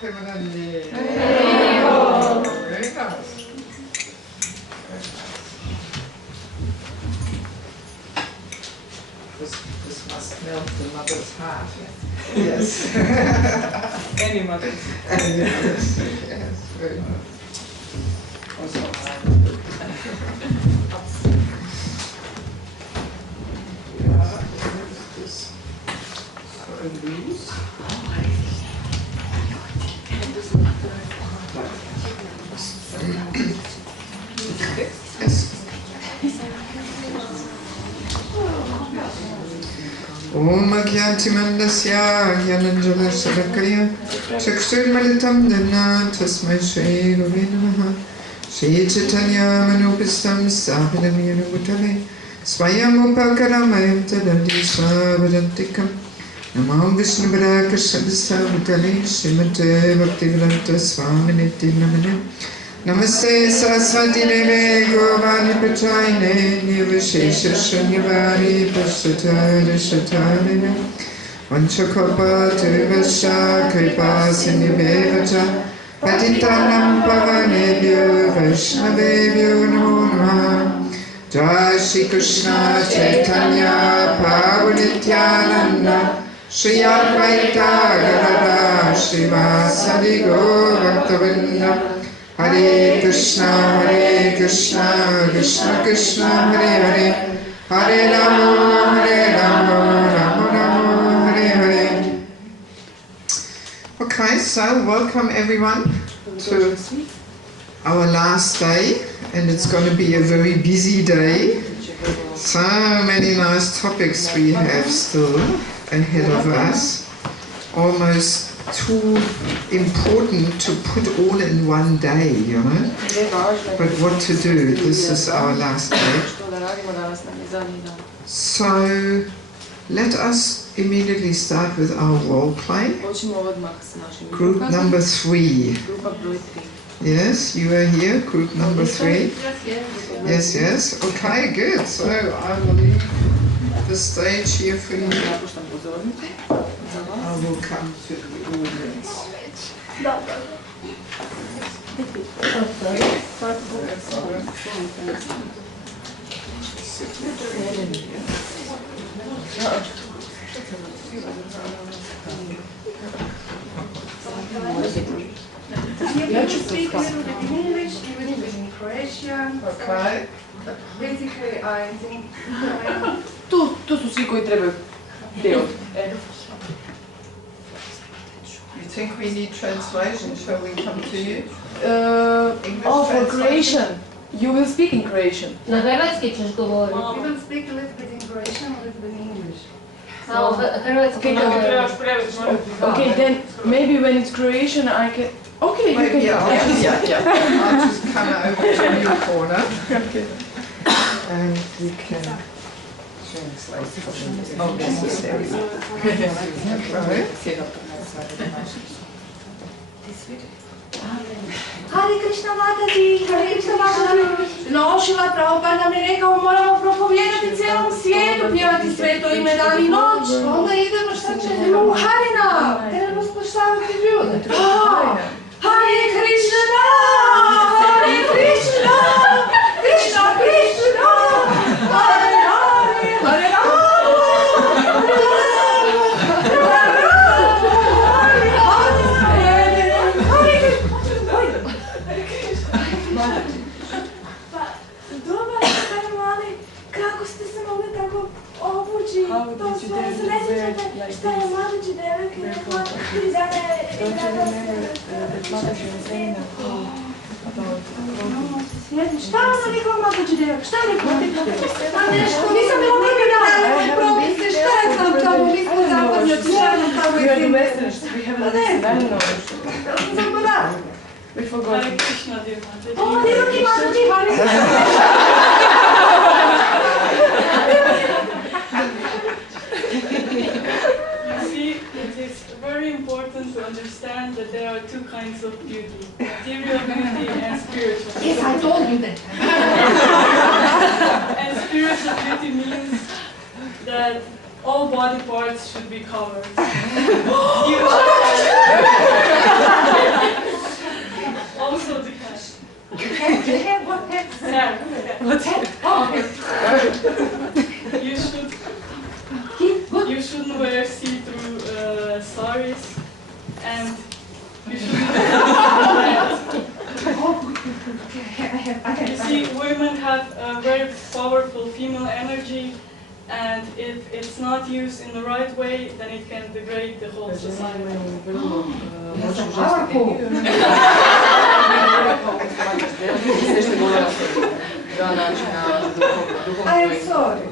Premanandi. Very nice. This must melt the mother's heart. Yes. Any mothers. Any mothers. Yes, very nice. Also yeah, this so loose. Yes. Om Agyanti Mandasya Gyananjala Shalakaya Chakshurmalitam Dana Tasmai Shri Gurve Namaha Shri Chaitanya Manopistam Sthapitam Yena Bhutale Swayam Upakaramayam Tadadi Swavadantikam Namah Vishnu Padaka Shabdasa Bhutale Srimate Bhaktivedanta Swaminiti Namane Namaste Saraswati Deve Govani Pachayane Nirvishesha Shunyavani Pashatara Shatarina Vanchakopa Turivasha Kripa Sindhubhevacha Patitanam Pavanebhyo Vaishnavebhyo Namo Namaha Jai Shri Krishna Chaitanya Prabhu Nityananda Shri Advaita Gadadhara Srivasadi Gaur Bhaktavinda Hare Krishna, Krishna Krishna, Hare Hare, Hare Rama, Rama Rama, Hare Hare. Okay, so welcome everyone to our last day, and it's going to be a very busy day. So many nice topics we have still ahead of us. Almost too important to put all in one day, you know. But what to do? This is our last day. So let us immediately start with our role play. Group number 3. Yes, you are here, group number 3. Yes. Okay, good. So I will leave the stage here for you. I will come to the audience. You can speak a little bit in English, a little bit in Croatian. Okay. Basically, I think... Tu su svi koji trebaju deo. You think we need translation? Shall we come to you? For Croatian. You will speak in Croatian. Na hrvatski ćeš govoriti. You will speak a little bit in Croatian, a little bit in English. Malo hrvatski malo. Okay, then maybe when it's Croatian I can... Okay, you can... Yeah. I'll just come over to your corner. Okay. And we can translate for you. Necessary. Hare Krishna Mataji, Hare Krishna Mataji. No, Šila Prabhupada nam je rekao, moramo propovijedati cijelom svijetu, pjevati sveto ime dan i noć. Onda idemo, šta će? Idemo u Harina. Idemo spašavati ljude. Hare Krishna, Hare Krishna, Krishna Krishna, Hare Hare, Hare Rama. Kako ste se mogli tako obući? To sve se ne sjećate šta je Mataji Devaki rekla? Šta ona rekla Mataji Devaki? Šta je rekla? Nisam bila vremena, propiste, šta je tam tamo? Nismo zapoznati, šta je tamo? You are the Westerners, we have a Zaboravim. We forgot. Hare Krishna, dear Mataji. Oh, Devaki Mataji, Hare Krishna. You see, it is very important to understand that there are two kinds of beauty, material beauty and spiritual beauty. Yes, I told you that. And spiritual beauty means that all body parts should be covered. Even You see, women have a very powerful female energy, and if it's not used in the right way, then it can degrade the whole society. I am sorry.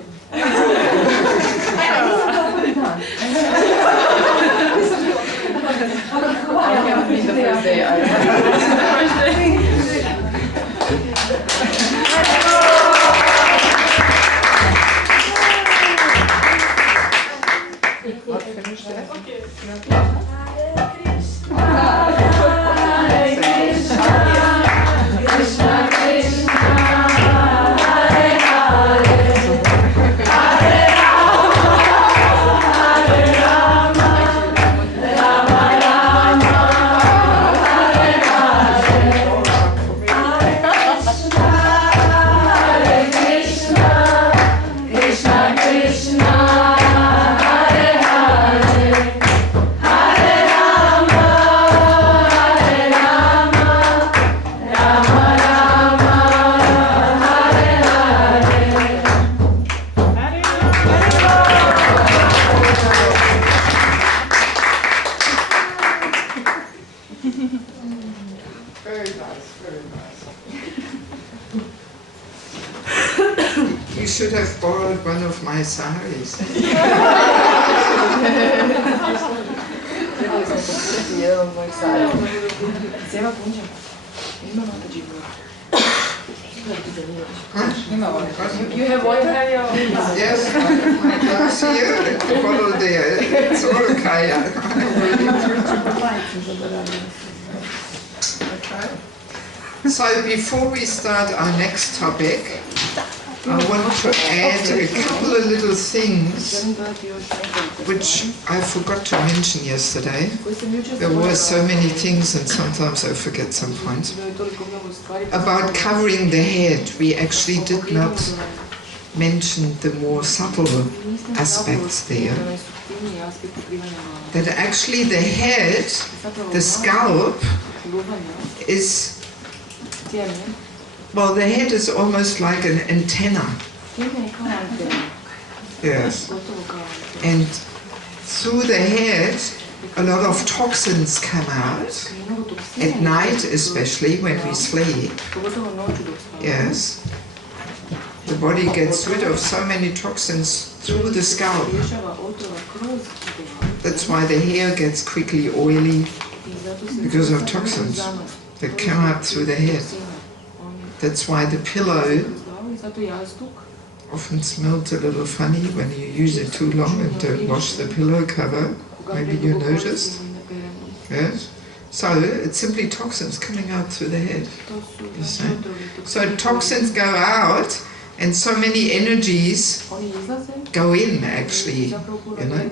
You should have borrowed one of my saris. You have one? Yes, my glass here, the bottle there. It's all okay. So before we start our next topic, I want to add a couple of little things which I forgot to mention yesterday. There were so many things and sometimes I forget some points. About covering the head, we actually did not mention the more subtle aspects there. That actually the head, the scalp, is, well, the head is almost like an antenna. Yes. And through the head, a lot of toxins come out. At night, especially when we sleep. Yes. The body gets rid of so many toxins through the scalp. That's why the hair gets quickly oily, because of toxins that come out through the head. That's why the pillow often smells a little funny when you use it too long and don't wash the pillow cover. Maybe you noticed. Yes? So it's simply toxins coming out through the head. You see? So toxins go out and so many energies go in actually, you know.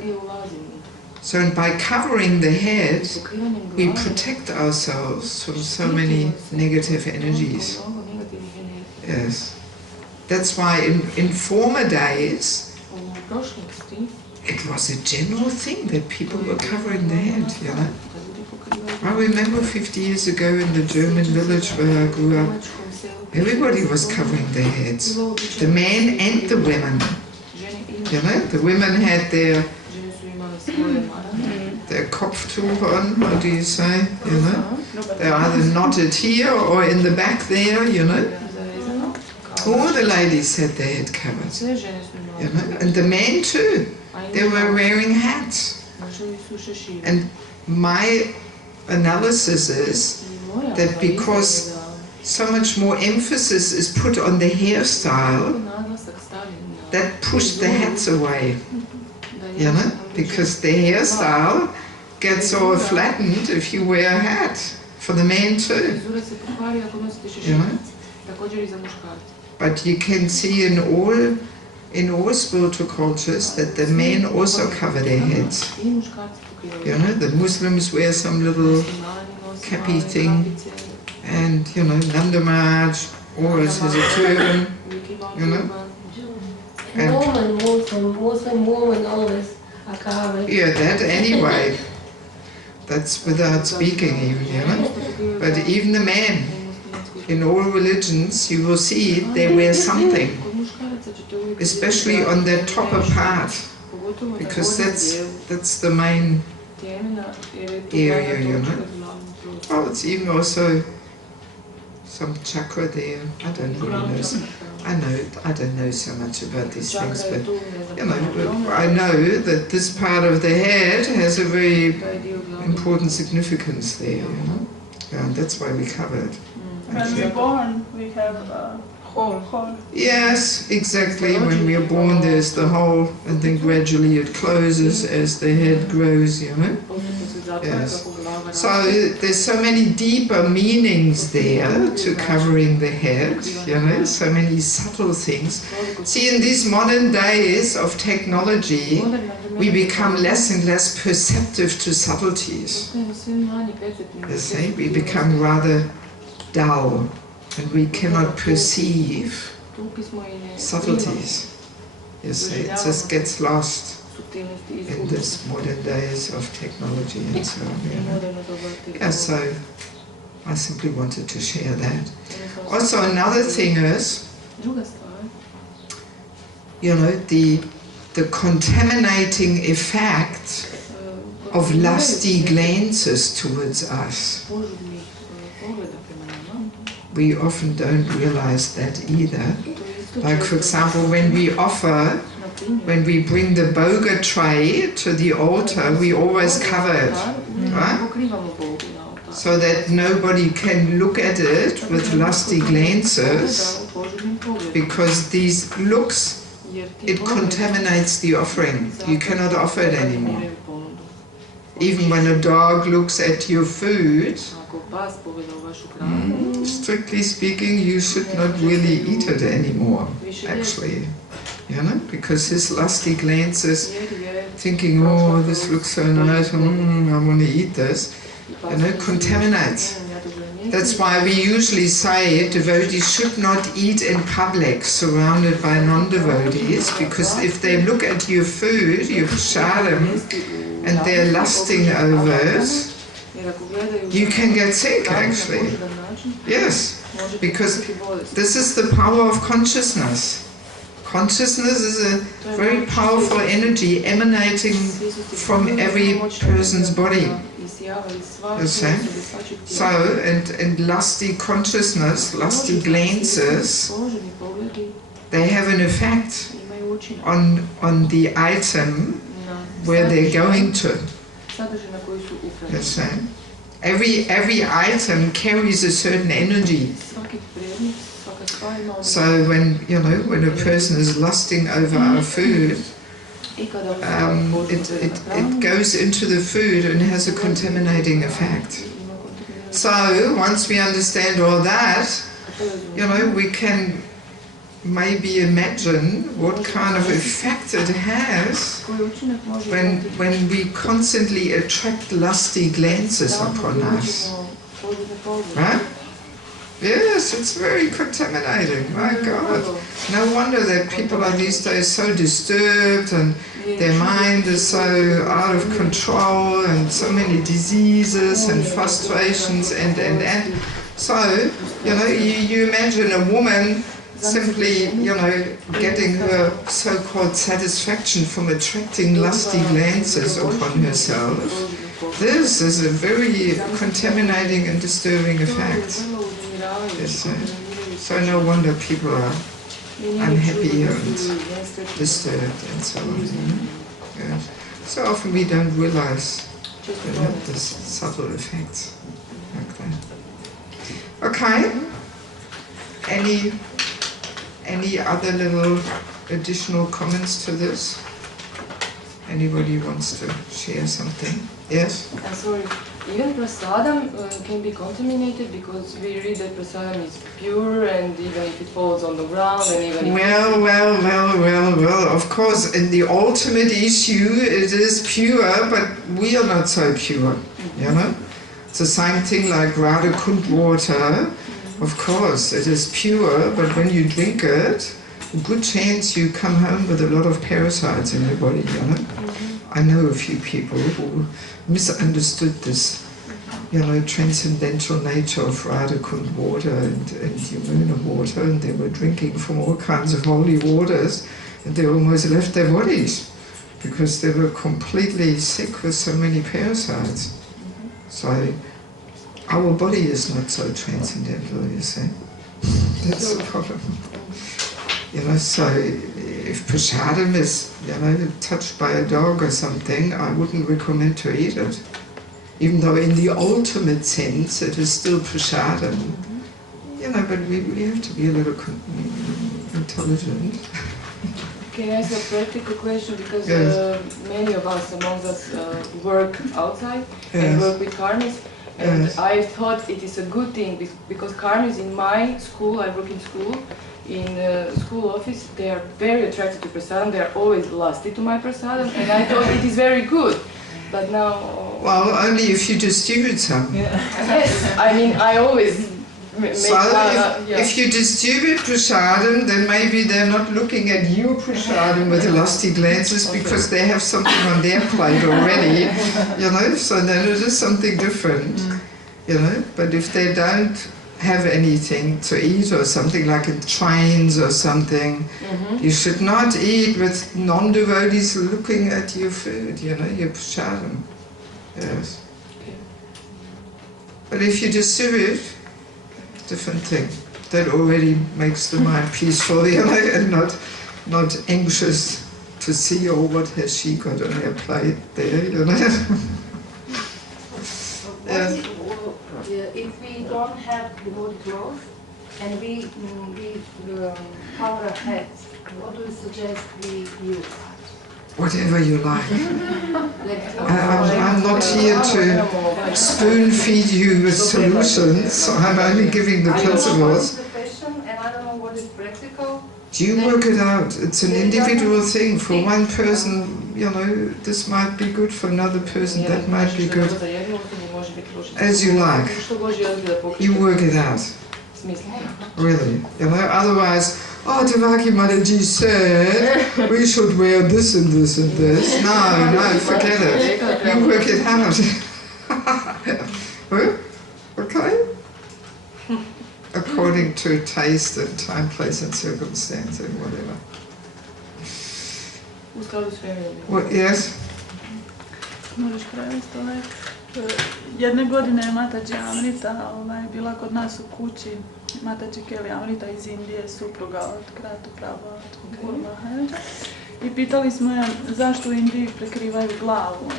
So by covering the head, we protect ourselves from so many negative energies. Yes. That's why in former days, it was a general thing that people were covering their head, you know. I remember 50 years ago in the German village where I grew up, everybody was covering their heads. The men and the women. You know, the women had their Kopftuch on, how do you say, you know. They're either knotted here or in the back there, you know. All the ladies had their head covered, you know, and the men too. They were wearing hats. And my analysis is that because so much more emphasis is put on the hairstyle, that pushed the hats away, you know, because the hairstyle gets all flattened if you wear a hat, for the men too, you know. But you can see in all spiritual cultures that the men also cover their heads. You know, the Muslims wear some little cappy thing, and you know, Nanda Maharaj always has a turban, you know. And Muslim woman always are covered. Yeah, that anyway. That's without speaking even, you know. But even the men, in all religions, you will see they wear something, especially on their topper part, because that's the main area, you know. Oh, it's even also some chakra there. I don't really know. I don't know so much about these things, but you know, I know that this part of the head has a very important significance there, you know. Yeah, and that's why we cover it. When we're born, we have a hole. Yes, exactly. When we are born, there's the hole, and then gradually it closes as the head grows, you know. Yes. So there's so many deeper meanings there to covering the head, you know, so many subtle things. See, in these modern days of technology, we become less and less perceptive to subtleties. You see, we become rather dull, and we cannot perceive subtleties. You see, it just gets lost in this modern days of technology and so on. Yeah, so I simply wanted to share that. Also, another thing is, you know, the contaminating effect of lusty glances towards us. We often don't realize that either. Like, for example, when we bring the boga tray to the altar, we always cover it, right? So that nobody can look at it with lusty glances, because these looks, it contaminates the offering. You cannot offer it anymore. Even when a dog looks at your food, strictly speaking, you should not really eat it anymore, actually. You know, because his lusty glances, thinking, oh, this looks so nice, I want to eat this, you know, contaminates. That's why we usually say devotees should not eat in public, surrounded by non-devotees, because if they look at your food, your prasadam, and they're lusting over it, you can get sick, actually. Yes, because this is the power of consciousness. Consciousness is a very powerful energy emanating from every person's body. You see? So, and lusty consciousness, lusty glances, they have an effect on the item where they're going to. You see? Every item carries a certain energy. So when a person is lusting over our food, it goes into the food and has a contaminating effect. So once we understand all that, we can maybe imagine what kind of effect it has when we constantly attract lusty glances upon us. Right? Yes, it's very contaminating, my God. No wonder that people are these days so disturbed and their mind is so out of control and so many diseases and frustrations and. So, you imagine a woman simply, getting her so-called satisfaction from attracting lusty glances upon herself. This is a very contaminating and disturbing effect. Yes, so no wonder people are unhappy and disturbed and so on. Yes. So often we don't realize this subtle effects like that. Okay. Any other little additional comments to this? Anybody wants to share something? Yes? Sorry. Even prasadam can be contaminated because we read that prasadam is pure, and even if it falls on the ground and even if Well, of course, in the ultimate issue it is pure, but we are not so pure, It's the same thing like Radha Kund water. Of course, it is pure, but when you drink it, a good chance you come home with a lot of parasites in your body, I know a few people who misunderstood this, transcendental nature of Radhakund water and Yamuna water, and they were drinking from all kinds of holy waters, and they almost left their bodies because they were completely sick with so many parasites. So our body is not so transcendental, you see. That's the problem. So if prasadam is, touched by a dog or something, I wouldn't recommend to eat it. Even though in the ultimate sense it is still prasadam. But we have to be a little intelligent. Can I ask a practical question? Because yes. Many of us among us work outside yes. and work with karmis. And yes. I thought it is a good thing because karmis in my school, I work in school, in the school office, they are very attracted to prasadam, they are always lusty to my prasadam, and I thought it is very good. But now... Well, only if you distribute some. Yeah. Yes, I mean, I always make if you distribute prasadam, then maybe they're not looking at your prasadam with lusty glances because they have something on their plate already, so then it is something different, But if they don't have anything to eat or something like in trains or something, you should not eat with non-devotees looking at your food, your prasadam. Yes. Okay. But if you distribute, different thing. That already makes the mind peaceful, and not anxious to see, what has she got on her plate there, Yes. If we don't have devoted clothes and we cover our heads, what do you suggest we use? Whatever you like. I'm not here to spoon feed you with solutions. I'm only giving the principles. And I don't know what is practical. You work it out. It's an individual thing. For one person, this might be good. For another person, that might be good. As you like. You work it out. Really. Otherwise, Devaki Mataji said we should wear this and this and this. No, forget it. You work it out. Okay? According to taste and time, place and circumstance and whatever. What, yes? Jedne godine je Mataji Amrita bila kod nas u kući, Mataji Amrita iz Indije, supruga od Kratu Prabha, od Guru Maharaja. I pitali smo je zašto u Indiji prekrivaju glavu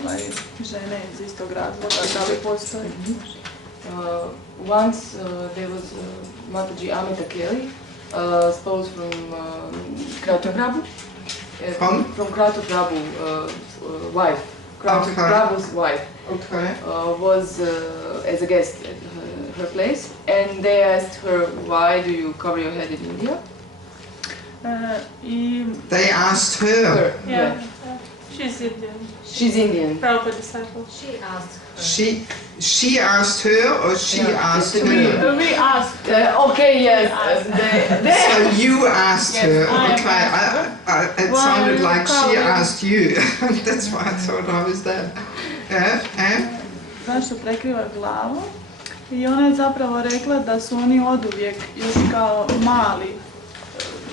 žene iz istog razloga, da li postoji? Once there was Mataji Amrita Kelly, spouse from Kratu Prabhu, from Kratu Prabhu wife. Prabhu's wife was as a guest at her place, and they asked her, why do you cover your head in India? They asked her. Yeah. She's Indian. She's Indian. Prabhupada disciple. She asked her. She asked her, or she asked her? We asked. Okay, yes. So you asked her. Okay, it sounded like she asked you. That's why I thought I was there. Zašto prekriva glavu? I ona je zapravo rekla da su oni oduvijek, još kao mali,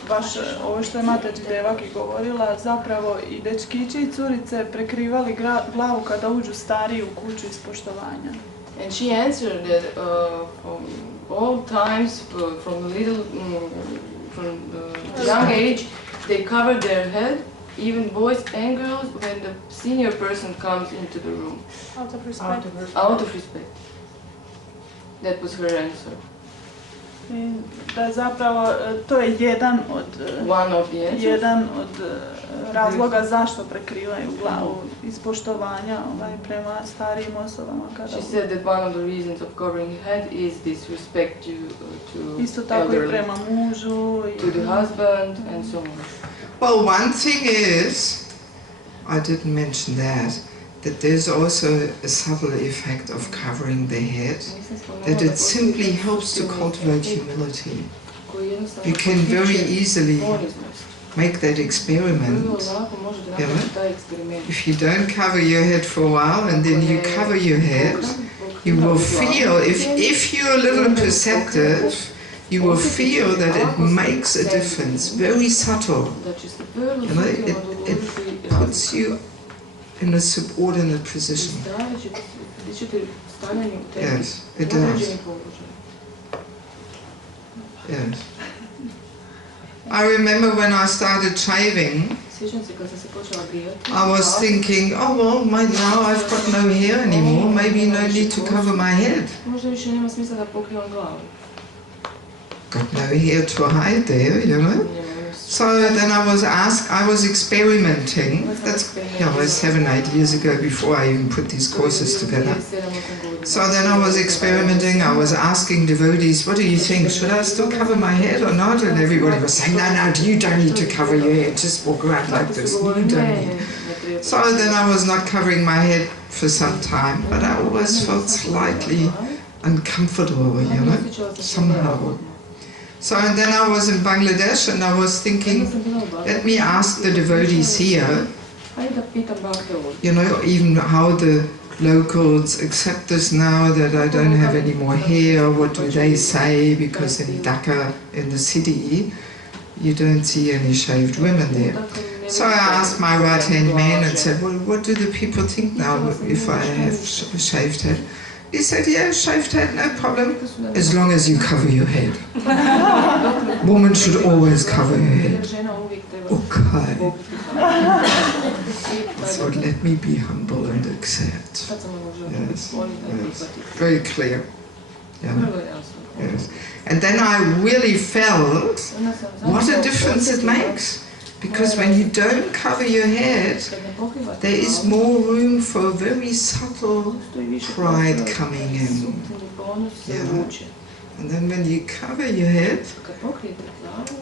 baš ovo što je Mataji Devaki govorila, zapravo i dečkići i curice prekrivali glavu kada uđu stariji u kuću iz poštovanja. And she answered that from all times, from young age, they covered their head, even boys and girls, when the senior person comes into the room. Out of respect. Out of respect. That was her answer. Da zapravo to je jedan od razloga zašto prekrivaju glavu iz poštovanja prema starijim osobama. She said that one of the reasons of covering head is this respect to isto tako i prema mužu, to the husband and so on. Well, one thing is, I didn't mention that there's also a subtle effect of covering the head, that it simply helps to cultivate humility. You can very easily make that experiment. You know? If you don't cover your head for a while and then you cover your head, you will feel, if you're a little perceptive, you will feel that it makes a difference, very subtle. You know, it puts you in a subordinate position. Yes, it does. Yes. I remember when I started shaving, I was thinking, oh well, now I've got no hair anymore, maybe no need to cover my head. Got no hair to hide there, you know. So then I was experimenting. That was 7-8 years ago, before I even put these courses together. So then I was experimenting, I was asking devotees, what do you think? Should I still cover my head or not? And everybody was saying, no, you don't need to cover your head, just walk around like this. You don't need. So then I was not covering my head for some time, but I always felt slightly uncomfortable, you know, somehow. So and then I was in Bangladesh and I was thinking, let me ask the devotees here, you know, even how the locals accept this now that I don't have any more hair, what do they say? Because in Dhaka, in the city, you don't see any shaved women there. So I asked my right-hand man and said, well, what do the people think now if I have a shaved head? He said, yeah, shaved head, no problem, as long as you cover your head. Woman should always cover her head. Okay. So let me be humble and accept. Yes. Yes. Very clear. Yeah. Yes. And then I really felt what a difference it makes. Because when you don't cover your head, there is more room for very subtle pride coming in. Yeah. And then when you cover your head,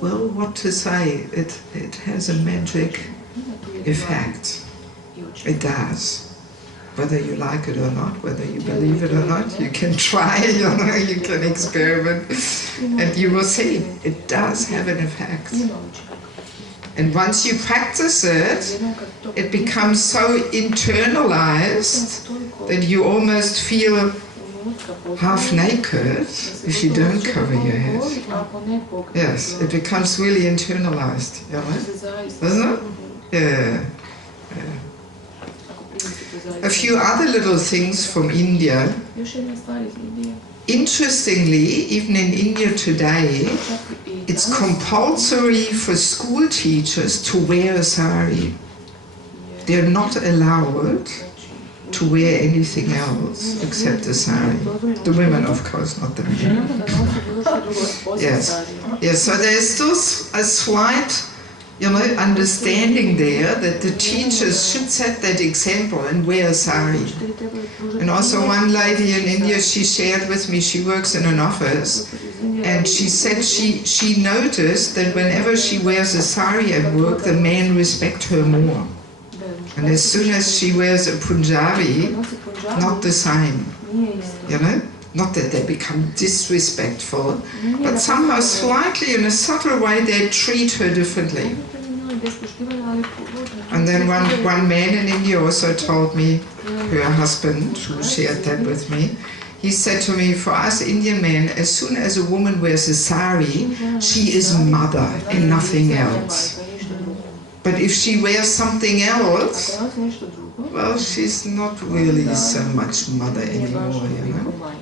well, what to say? It has a magic effect. It does. Whether you like it or not, whether you believe it or not, you can try, you know, you can experiment, and you will see it does have an effect. And once you practice it, it becomes so internalized that you almost feel half naked if you don't cover your head. Yes, it becomes really internalized, you know? Doesn't it? Yeah. A few other little things from India. Interestingly, even in India today, it's compulsory for school teachers to wear a sari. They're not allowed to wear anything else except a sari. The women, of course, not the men. Yes. Yes, so there's still a slight, you know, understanding there that the teachers should set that example and wear a sari. And also one lady in India, she shared with me, she works in an office, and she said she noticed that whenever she wears a sari at work, the men respect her more. And as soon as she wears a Punjabi, not the same, you know? Not that they become disrespectful, but somehow slightly in a subtle way they treat her differently. And then one man in India also told me, her husband, who shared that with me, he said to me, for us Indian men, as soon as a woman wears a sari, she is mother and nothing else. But if she wears something else, well, she's not really so much mother anymore, you know.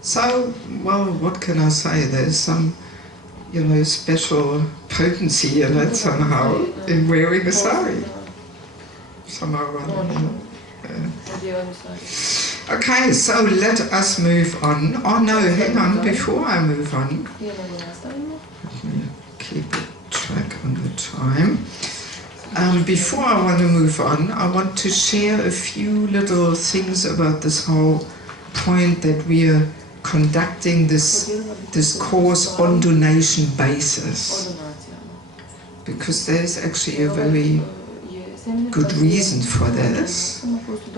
So, well, what can I say? There's some, you know, special potency in it somehow, in wearing a sari. Somehow, you know. Okay, so let us move on. Oh no, hang on, before I move on, let me keep track on the time. Before I want to move on, I want to share a few little things about this whole point that we are conducting this course on donation basis. Because there's actually a very good reason for this.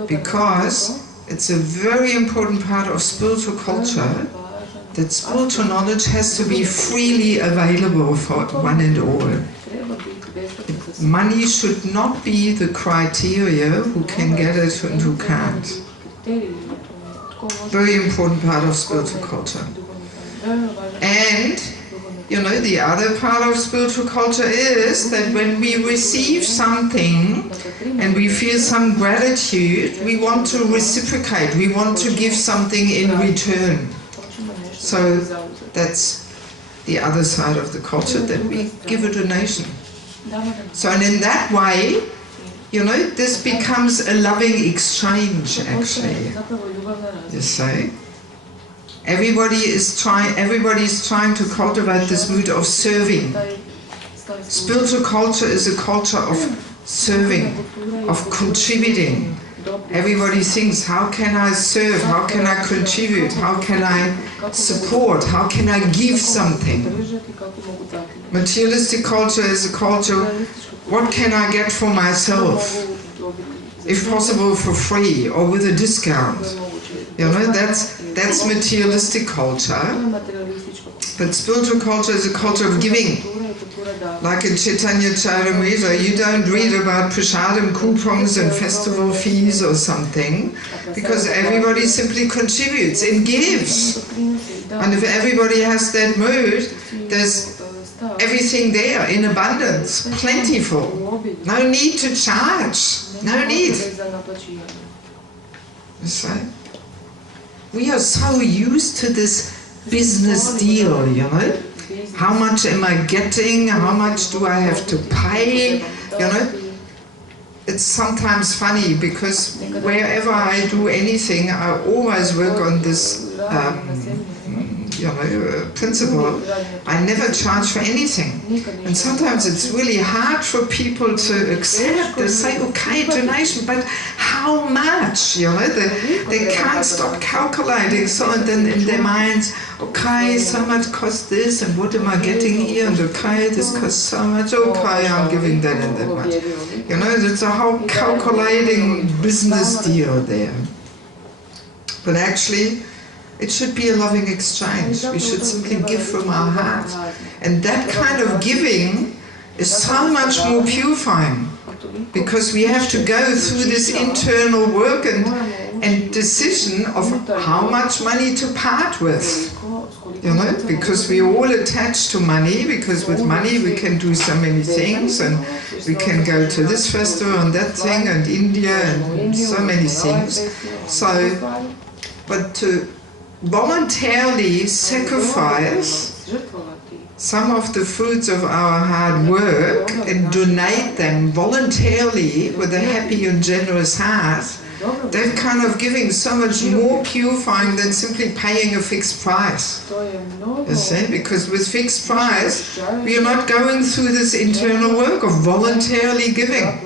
Because it's a very important part of spiritual culture that spiritual knowledge has to be freely available for one and all. money should not be the criteria who can get it and who can't. Very important part of spiritual culture. And, you know, the other part of spiritual culture is that when we receive something and we feel some gratitude, we want to reciprocate, we want to give something in return. So that's the other side of the culture, that we give a donation. So, and in that way, you know, this becomes a loving exchange, actually. You see? Everybody's trying to cultivate this mood of serving. Spiritual culture is a culture of serving, of contributing. Everybody thinks, how can I serve? How can I contribute? How can I support? How can I give something? Materialistic culture is a culture, what can I get for myself? If possible for free or with a discount. You know, that's materialistic culture. But spiritual culture is a culture of giving. Like in Chaitanya Charitamrita, you don't read about prasadam coupons and festival fees or something, because everybody simply contributes and gives. And if everybody has that mood, there's everything there in abundance, plentiful. No need to charge. No need. You see? We are so used to this business deal, you know? How much am I getting? How much do I have to pay? You know? It's sometimes funny because wherever I do anything, I always work on this principle. I never charge for anything. And sometimes it's really hard for people to accept. They say, okay, donation, but how much? You know, they can't stop calculating. So and then in their minds, okay, so much costs this, and what am I getting here? And okay, this costs so much. Okay, I'm giving that and that much. You know, it's a whole calculating business deal there. But actually, it should be a loving exchange. We should simply give from our heart. And that kind of giving is so much more purifying, because we have to go through this internal work and decision of how much money to part with. You know, because we are all attached to money, because with money we can do so many things, and we can go to this festival and that thing, and India, and so many things. So, but to voluntarily sacrifice some of the fruits of our hard work and donate them voluntarily with a happy and generous heart, that kind of giving is so much more purifying than simply paying a fixed price. You see, because with fixed price, we are not going through this internal work of voluntarily giving.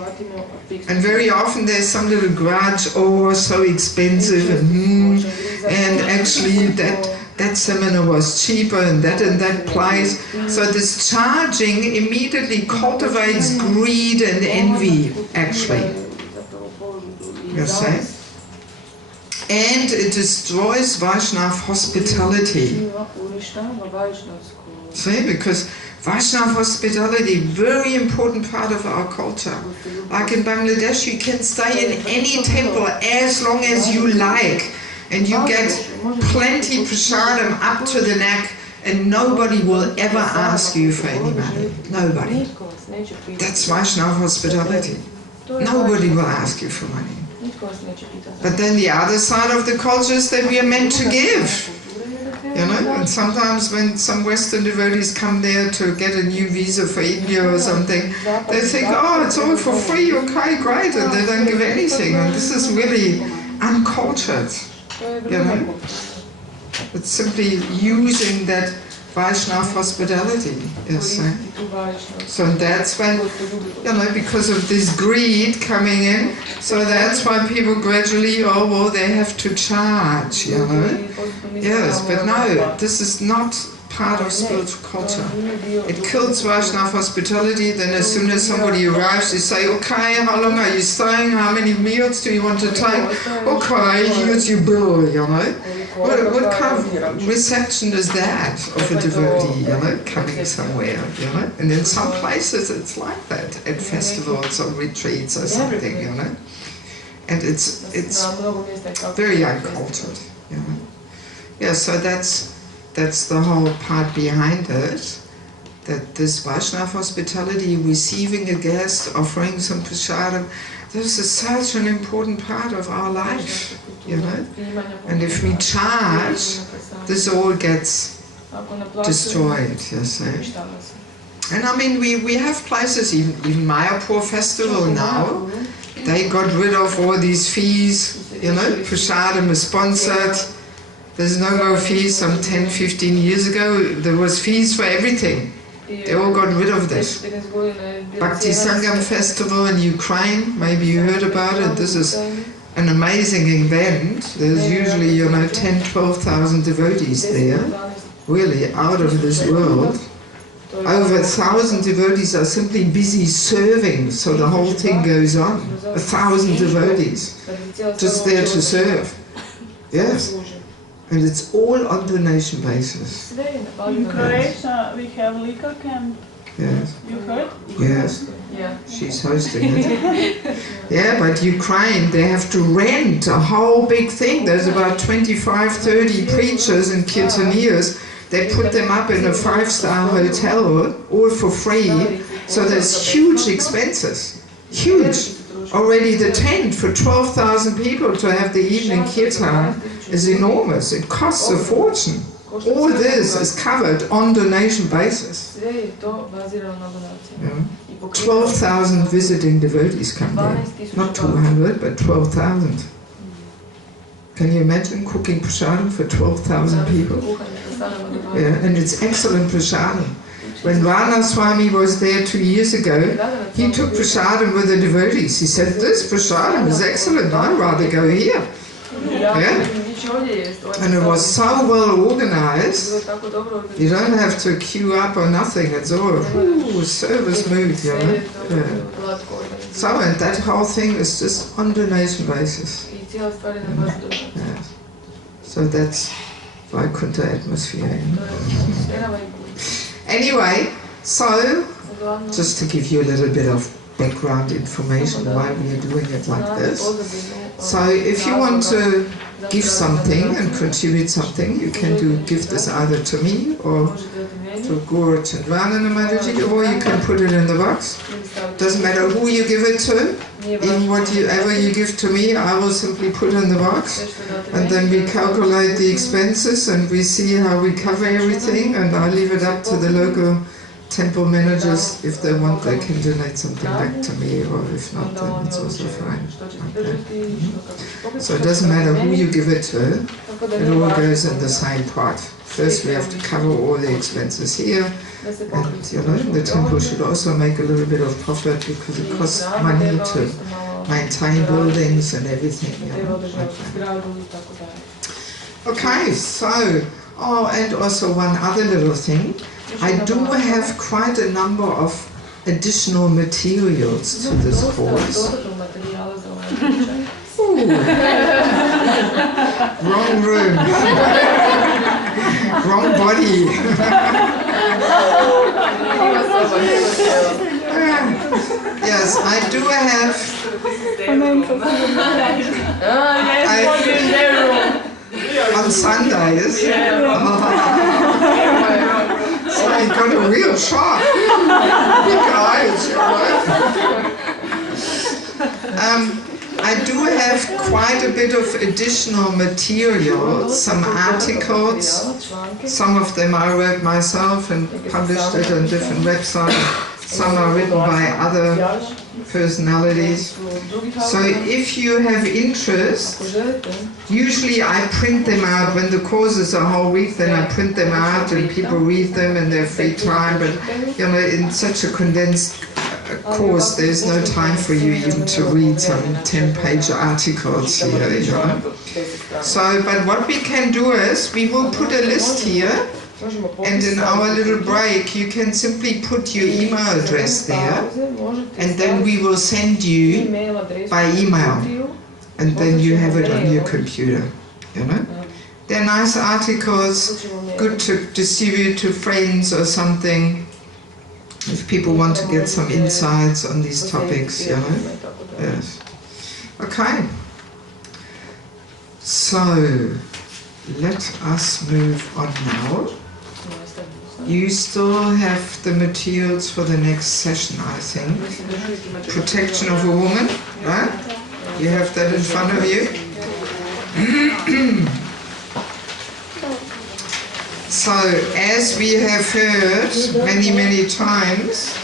And very often there's some little grudge, oh, so expensive, and actually that seminar was cheaper and that place. So this charging immediately cultivates greed and envy, actually. You see? And it destroys Vaishnava hospitality. See, because Vaishnava hospitality, very important part of our culture. Like in Bangladesh, you can stay in any temple as long as you like, and you get plenty prasadam up to the neck, and nobody will ever ask you for any money. Nobody. That's Vaishnava hospitality. Nobody will ask you for money. But then the other side of the culture is that we are meant to give. You know, and sometimes when some Western devotees come there to get a new visa for India or something, they think, oh, it's all for free, okay, great, and they don't give anything. And this is really uncultured, you know. It's simply using that Vaishnava hospitality, you see. So that's when, you know, because of this greed coming in, so that's why people gradually, oh, well, they have to charge, you know. Yes, but no, this is not part of spiritual culture. It kills Vaishnava hospitality. Then as soon as somebody arrives, they say, okay, how long are you staying? How many meals do you want to take? Okay, here's your bill, you know. What kind of reception is that of a devotee, you know, coming somewhere, you know? And in some places it's like that, at festivals or retreats or something, you know? And it's very uncultured, you know? Yeah, so that's the whole part behind it, that this Vaishnava hospitality, receiving a guest, offering some prasadam, this is such an important part of our life, you know? And if we charge, this all gets destroyed, you see. And I mean, we have places, even Mayapur festival now, they got rid of all these fees, you know, prasadam is sponsored, there's no more fees. Some 10, 15 years ago, there was fees for everything. They all got rid of this. Bhakti Sangam festival in Ukraine, maybe you heard about it. This is an amazing event. There's usually, you know, 10, 12,000 devotees there, really out of this world. Over 1,000 devotees are simply busy serving, so the whole thing goes on. 1,000 devotees, just there to serve. Yes. And it's all on donation basis. In Croatia we have Lika camp. Yes. You heard? Yes. She's hosting it. Yeah, but Ukraine, they have to rent a whole big thing. There's about 25, 30 preachers and kirtaniers. They put them up in a 5-star hotel, all for free. So there's huge expenses. Huge. Already the tent for 12,000 people to have the evening kirtan is enormous. It costs a fortune. All this is covered on donation basis. 12,000 visiting devotees come there. Not 200, but 12,000. Can you imagine cooking prasadam for 12,000 people? Yeah, and it's excellent prasadam. When Rana Swami was there 2 years ago, he took prasadam with the devotees. He said, this prasadam is excellent, I'd rather go here. Yeah? And it was so well organized, you don't have to queue up or nothing, it's all service mood, you know. Yeah. So, and that whole thing is just on donation basis. Yeah. So that's Vaikuntha atmosphere. You know? Anyway, so, just to give you a little bit of background information why we are doing it like this. So, if you want to give something and contribute something, you can give this either to me or to Guru Chandranana Mataji, or you can put it in the box. Doesn't matter who you give it to, even whatever you give to me, I will simply put in the box, and then we calculate the expenses and we see how we cover everything, and I leave it up to the local temple managers. If they want, they can donate something back to me, or if not, then it's also fine. Okay. So it doesn't matter who you give it to, it all goes in the same pot. First we have to cover all the expenses here, and you know, the temple should also make a little bit of profit because it costs money to maintain buildings and everything. You know. Okay, so, and also one other little thing. I do have quite a number of additional materials to this course. Wrong room. Wrong body. Yes, I do have. On Sundays. So I got a real shock. Big eyes, you know. I do have quite a bit of additional material, some articles, some of them I wrote myself and published it on different websites, some are written by other personalities. So if you have interest, usually I print them out. When the course is a whole week, then I print them out and people read them in their free time, but you know, in such a condensed course, there's no time for you even to read some 10-page articles here, you know. So, but what we can do is, we will put a list here, and in our little break, you can simply put your email address there, and then we will send you by email, and then you have it on your computer, you know. They're nice articles, good to distribute to friends or something, if people want to get some insights on these topics, you know. Yes. Okay. So, let us move on now. You still have the materials for the next session, I think. Protection of a woman, right? You have that in front of you. So, as we have heard many, many times,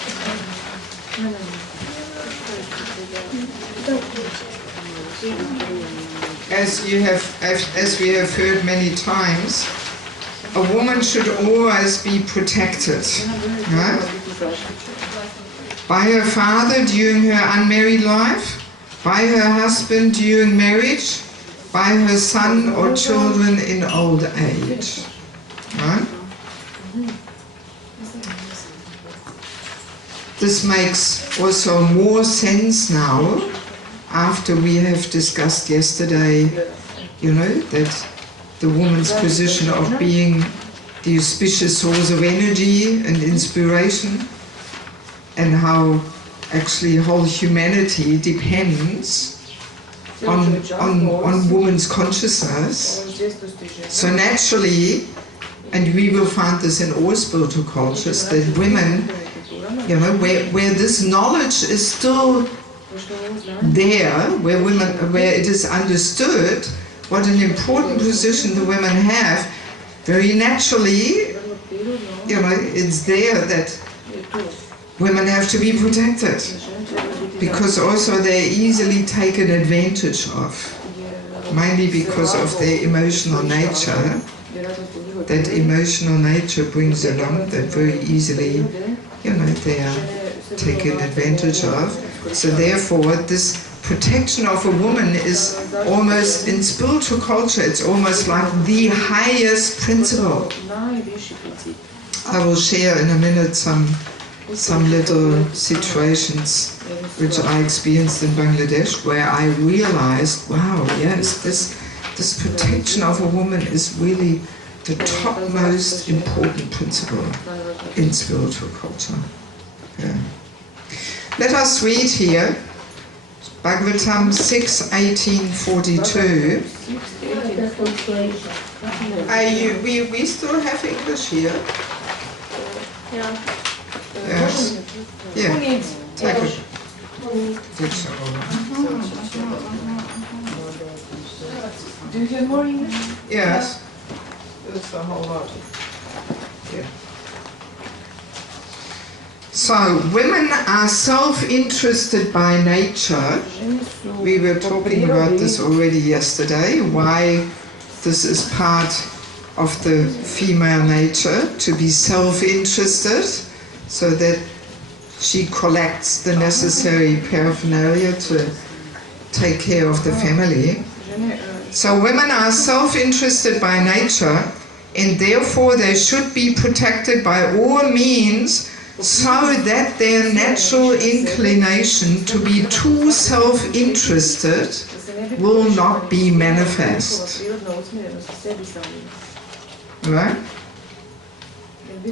as we have heard many times, a woman should always be protected, right? By her father during her unmarried life, by her husband during marriage, by her son or children in old age, right? This makes also more sense now after we have discussed yesterday, you know, that the woman's position of being the auspicious source of energy and inspiration, and how actually whole humanity depends on woman's consciousness. So naturally, and we will find this in all spiritual cultures, that women, you know, where this knowledge is still there, where it is understood what an important position the women have, very naturally, you know, it's there that women have to be protected, because also they're easily taken advantage of, mainly because of their emotional nature. That emotional nature brings along that very easily, you know, they are taken advantage of. So therefore, this protection of a woman is almost, in spiritual culture, it's almost like the highest principle. I will share in a minute some little situations which I experienced in Bangladesh, where I realized, wow, yes, this protection of a woman is really the topmost important principle in spiritual culture. Yeah. Let us read here Bhagavatam 6:1842. We still have English here. Yeah. Yes. Yeah. Take it. Take some over. Do you have more English? Yes. There's a whole lot. Yeah. So, women are self-interested by nature. We were talking about this already yesterday, why this is part of the female nature, to be self-interested, so that she collects the necessary paraphernalia to take care of the family. So women are self-interested by nature, and therefore they should be protected by all means, so that their natural inclination to be too self-interested will not be manifest. Right?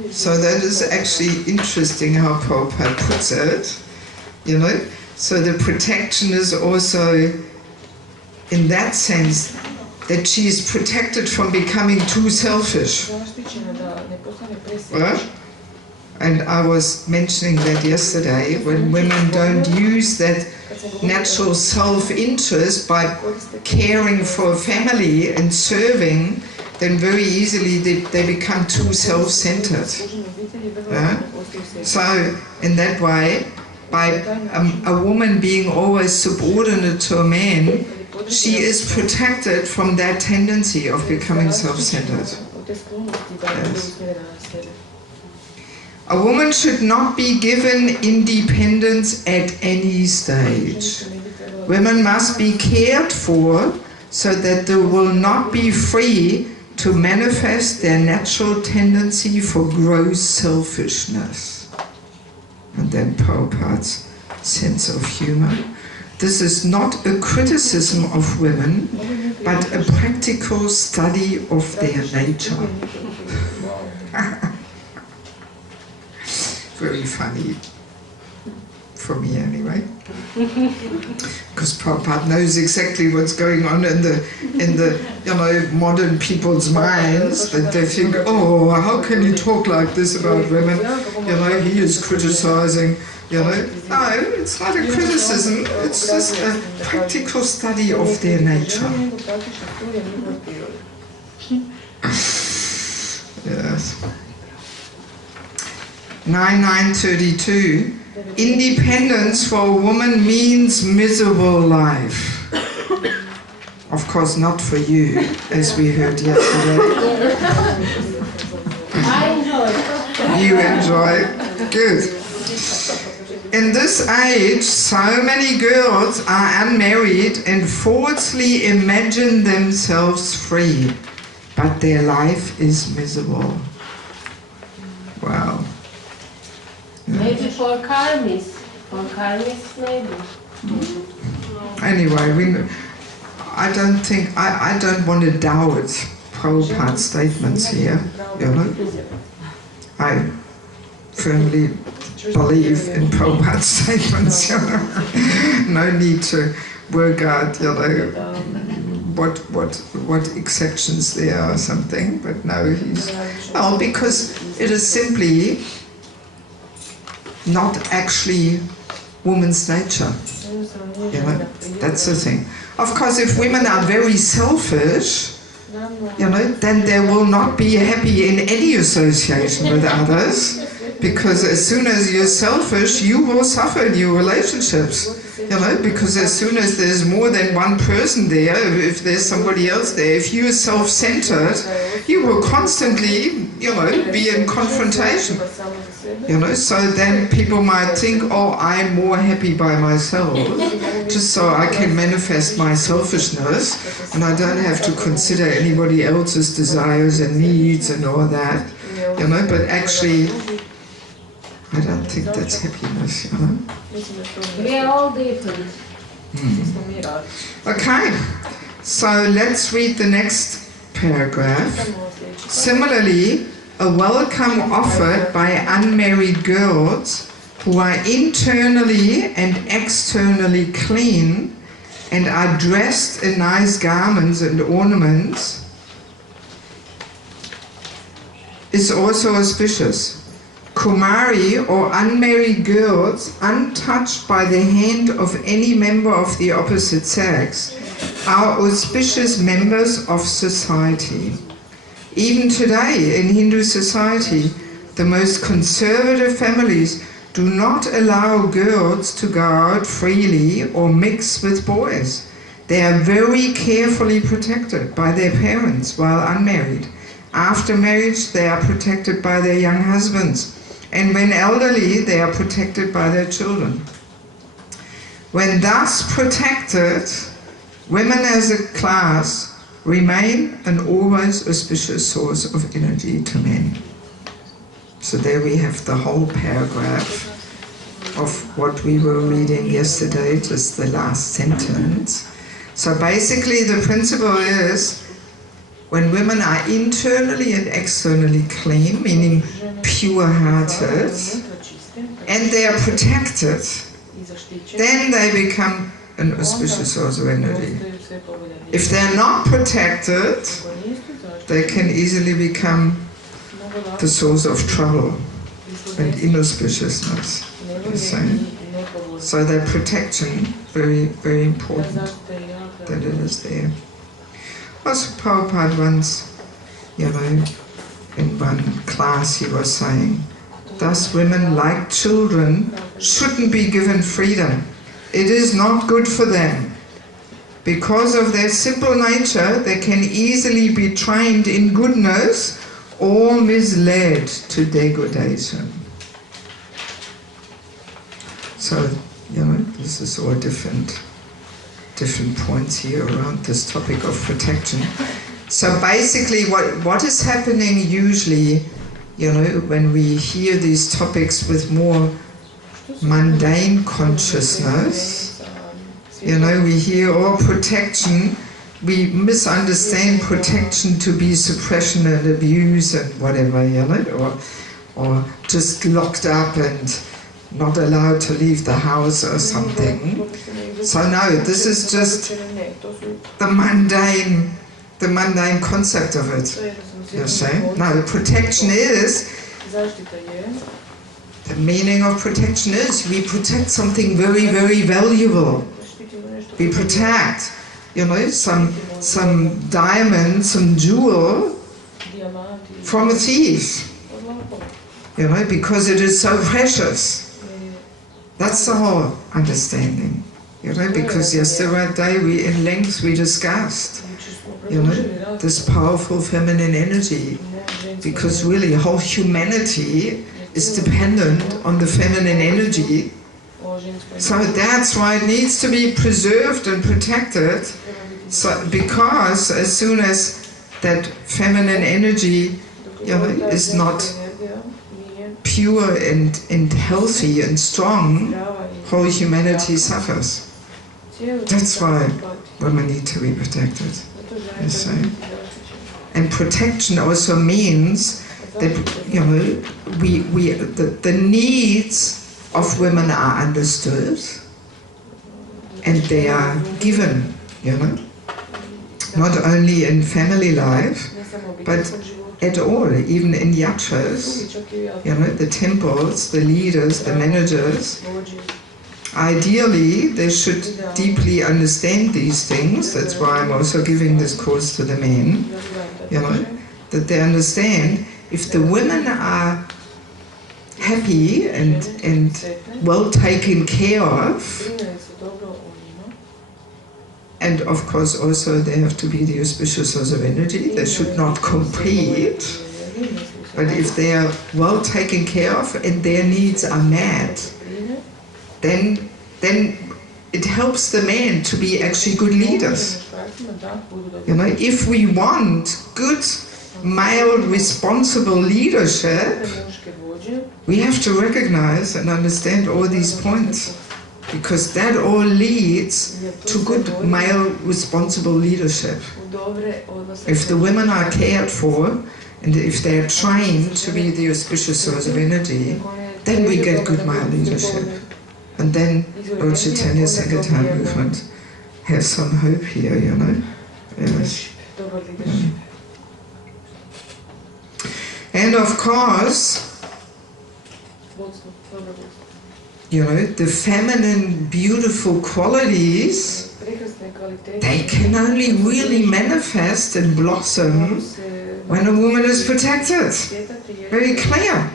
So that is actually interesting how Prabhupada puts it, you know. So the protection is also in that sense that she is protected from becoming too selfish. Right? And I was mentioning that yesterday, when women don't use that natural self-interest by caring for a family and serving, then very easily they become too self-centered. Right? So in that way, by a woman being always subordinate to a man, she is protected from that tendency of becoming self-centered. Yes. A woman should not be given independence at any stage. Women must be cared for so that they will not be free to manifest their natural tendency for gross selfishness. And then Prabhupada's sense of humor. This is not a criticism of women, but a practical study of their nature. Very funny, for me anyway, because Prabhupada knows exactly what's going on in the modern people's minds, that they think, oh, how can you talk like this about women? He is criticizing. No, it's not a criticism. It's just a practical study of their nature. Yes. 9932. Independence for a woman means miserable life. Of course, not for you, as we heard yesterday. I enjoy. You enjoy? Good. In this age, so many girls are unmarried and falsely imagine themselves free, but their life is miserable. Wow. Maybe for karmis. For karmis, maybe. Anyway, I don't want to doubt Prabhupada's statements here. I firmly believe in Prabhupada's statements. No need to work out, what exceptions there are or something. But no, because it is simply not actually woman's nature. That's the thing. Of course, if women are very selfish, then they will not be happy in any association with others, because as soon as you're selfish, you will suffer in your relationships. Because as soon as there's more than one person there, if there's somebody else there, if you're self-centered, you will constantly, be in confrontation. So then people might think, oh, I'm more happy by myself, just so I can manifest my selfishness, and I don't have to consider anybody else's desires and needs and all that, but actually, I don't think that's happiness, We are all different. Okay, so let's read the next paragraph. Similarly, a welcome offered by unmarried girls who are internally and externally clean and are dressed in nice garments and ornaments is also auspicious. Kumari, or unmarried girls, untouched by the hand of any member of the opposite sex, are auspicious members of society. Even today, in Hindu society, the most conservative families do not allow girls to go out freely or mix with boys. They are very carefully protected by their parents while unmarried. After marriage, they are protected by their young husbands. And when elderly, they are protected by their children. When thus protected, women as a class remain an always auspicious source of energy to men. So there we have the whole paragraph of what we were reading yesterday, just the last sentence. So basically the principle is, when women are internally and externally clean, meaning pure-hearted, and they are protected, then they become an auspicious source of energy. If they're not protected, they can easily become the source of trouble and inauspiciousness. So their protection, very, very important that it is there. Also Prabhupada once, in one class he was saying, thus women, like children, shouldn't be given freedom. It is not good for them. Because of their simple nature, they can easily be trained in goodness or misled to degradation. So, this is all different points here around this topic of protection. So basically what is happening usually, when we hear these topics with more mundane consciousness, we hear, oh, protection, we misunderstand protection to be suppression and abuse and whatever, you know, or just locked up and not allowed to leave the house or something. So no, this is just the mundane concept of it. You see? No, protection is, the meaning of protection is we protect something very, very valuable. We protect, you know, some diamond, some jewel from a thief. You know, because it is so precious. That's the whole understanding. You know, because yesterday in length we discussed, you know, this powerful feminine energy. Because really whole humanity is dependent on the feminine energy. So that's why it needs to be preserved and protected. So, because as soon as that feminine energy, you know, is not pure and healthy and strong, whole humanity suffers. That's why women need to be protected. You see? And protection also means that, you know, the needs of women are understood and they are given, you know, not only in family life, but at all, even in yatras, you know, the temples, the leaders, the managers. Ideally, they should deeply understand these things. That's why I'm also giving this course to the men, you know, that they understand if the women are happy and well taken care of, and of course also they have to be the auspicious source of energy, they should not compete, but if they are well taken care of and their needs are met, then it helps the men to be actually good leaders. You know, if we want good male responsible leadership, we have to recognize and understand all these points, because that all leads to good male responsible leadership. If the women are cared for and if they are trained to be the auspicious source of energy, then we get good male leadership. And then Lord Chaitanya's Sankirtan movement has some hope here, you know. Yes. And of course, you know, the feminine beautiful qualities, they can only really manifest and blossom when a woman is protected. Very clear,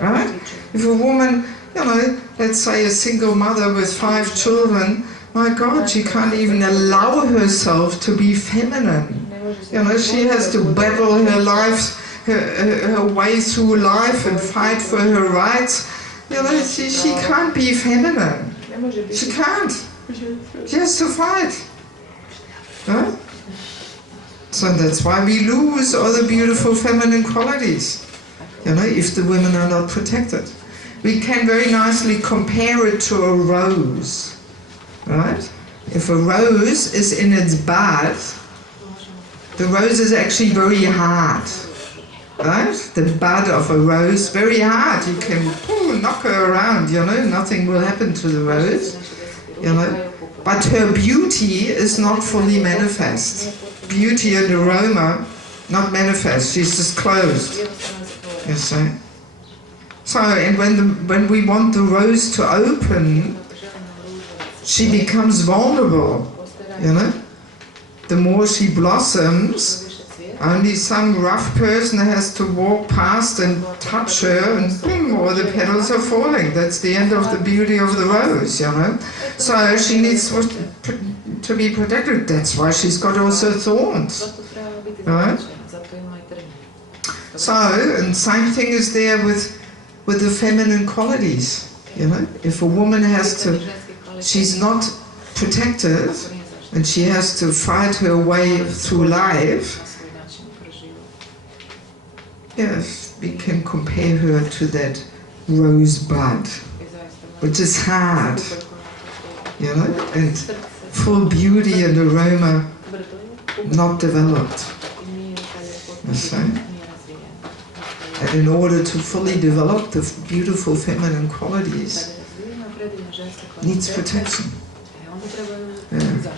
right? If a woman, you know, let's say a single mother with 5 children, my God, she can't even allow herself to be feminine. You know, she has to battle her life, her way through life and fight for her rights. You know, she can't be feminine. She can't. She has to fight. Huh? So that's why we lose all the beautiful feminine qualities, you know, if the women are not protected. We can very nicely compare it to a rose, right? If a rose is in its bud, the rose is actually very hard, right? The bud of a rose, very hard. You can knock her around, you know, nothing will happen to the rose, you know. But her beauty is not fully manifest. Beauty and aroma, not manifest. She's just closed, you see. So, and when we want the rose to open, she becomes vulnerable, you know. The more she blossoms, only some rough person has to walk past and touch her and boom, all the petals are falling. That's the end of the beauty of the rose, you know. So she needs to be protected. That's why she's got also thorns, right? So, and same thing is there with the feminine qualities, you know. If a woman has to, she's not protected and she has to fight her way through life, yes, we can compare her to that rosebud, which is hard, you know, and full beauty and aroma, not developed. You see? And in order to fully develop the beautiful feminine qualities, needs protection. Yeah.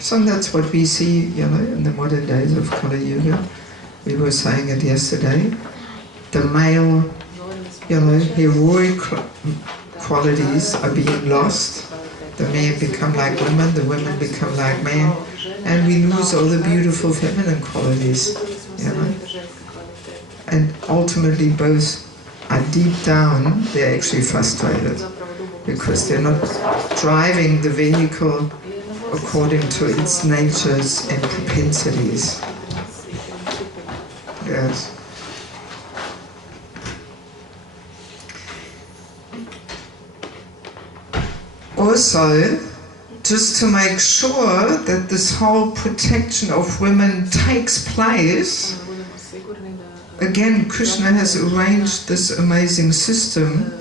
So that's what we see, you know, in the modern days of Kali Yuga. We were saying it yesterday. The male, you know, heroic qualities are being lost. The men become like women, the women become like men, and we lose all the beautiful feminine qualities, you know. And ultimately both are deep down, they're actually frustrated because they're not driving the vehicle according to its natures and propensities. Yes. Also, just to make sure that this whole protection of women takes place, again, Krishna has arranged this amazing system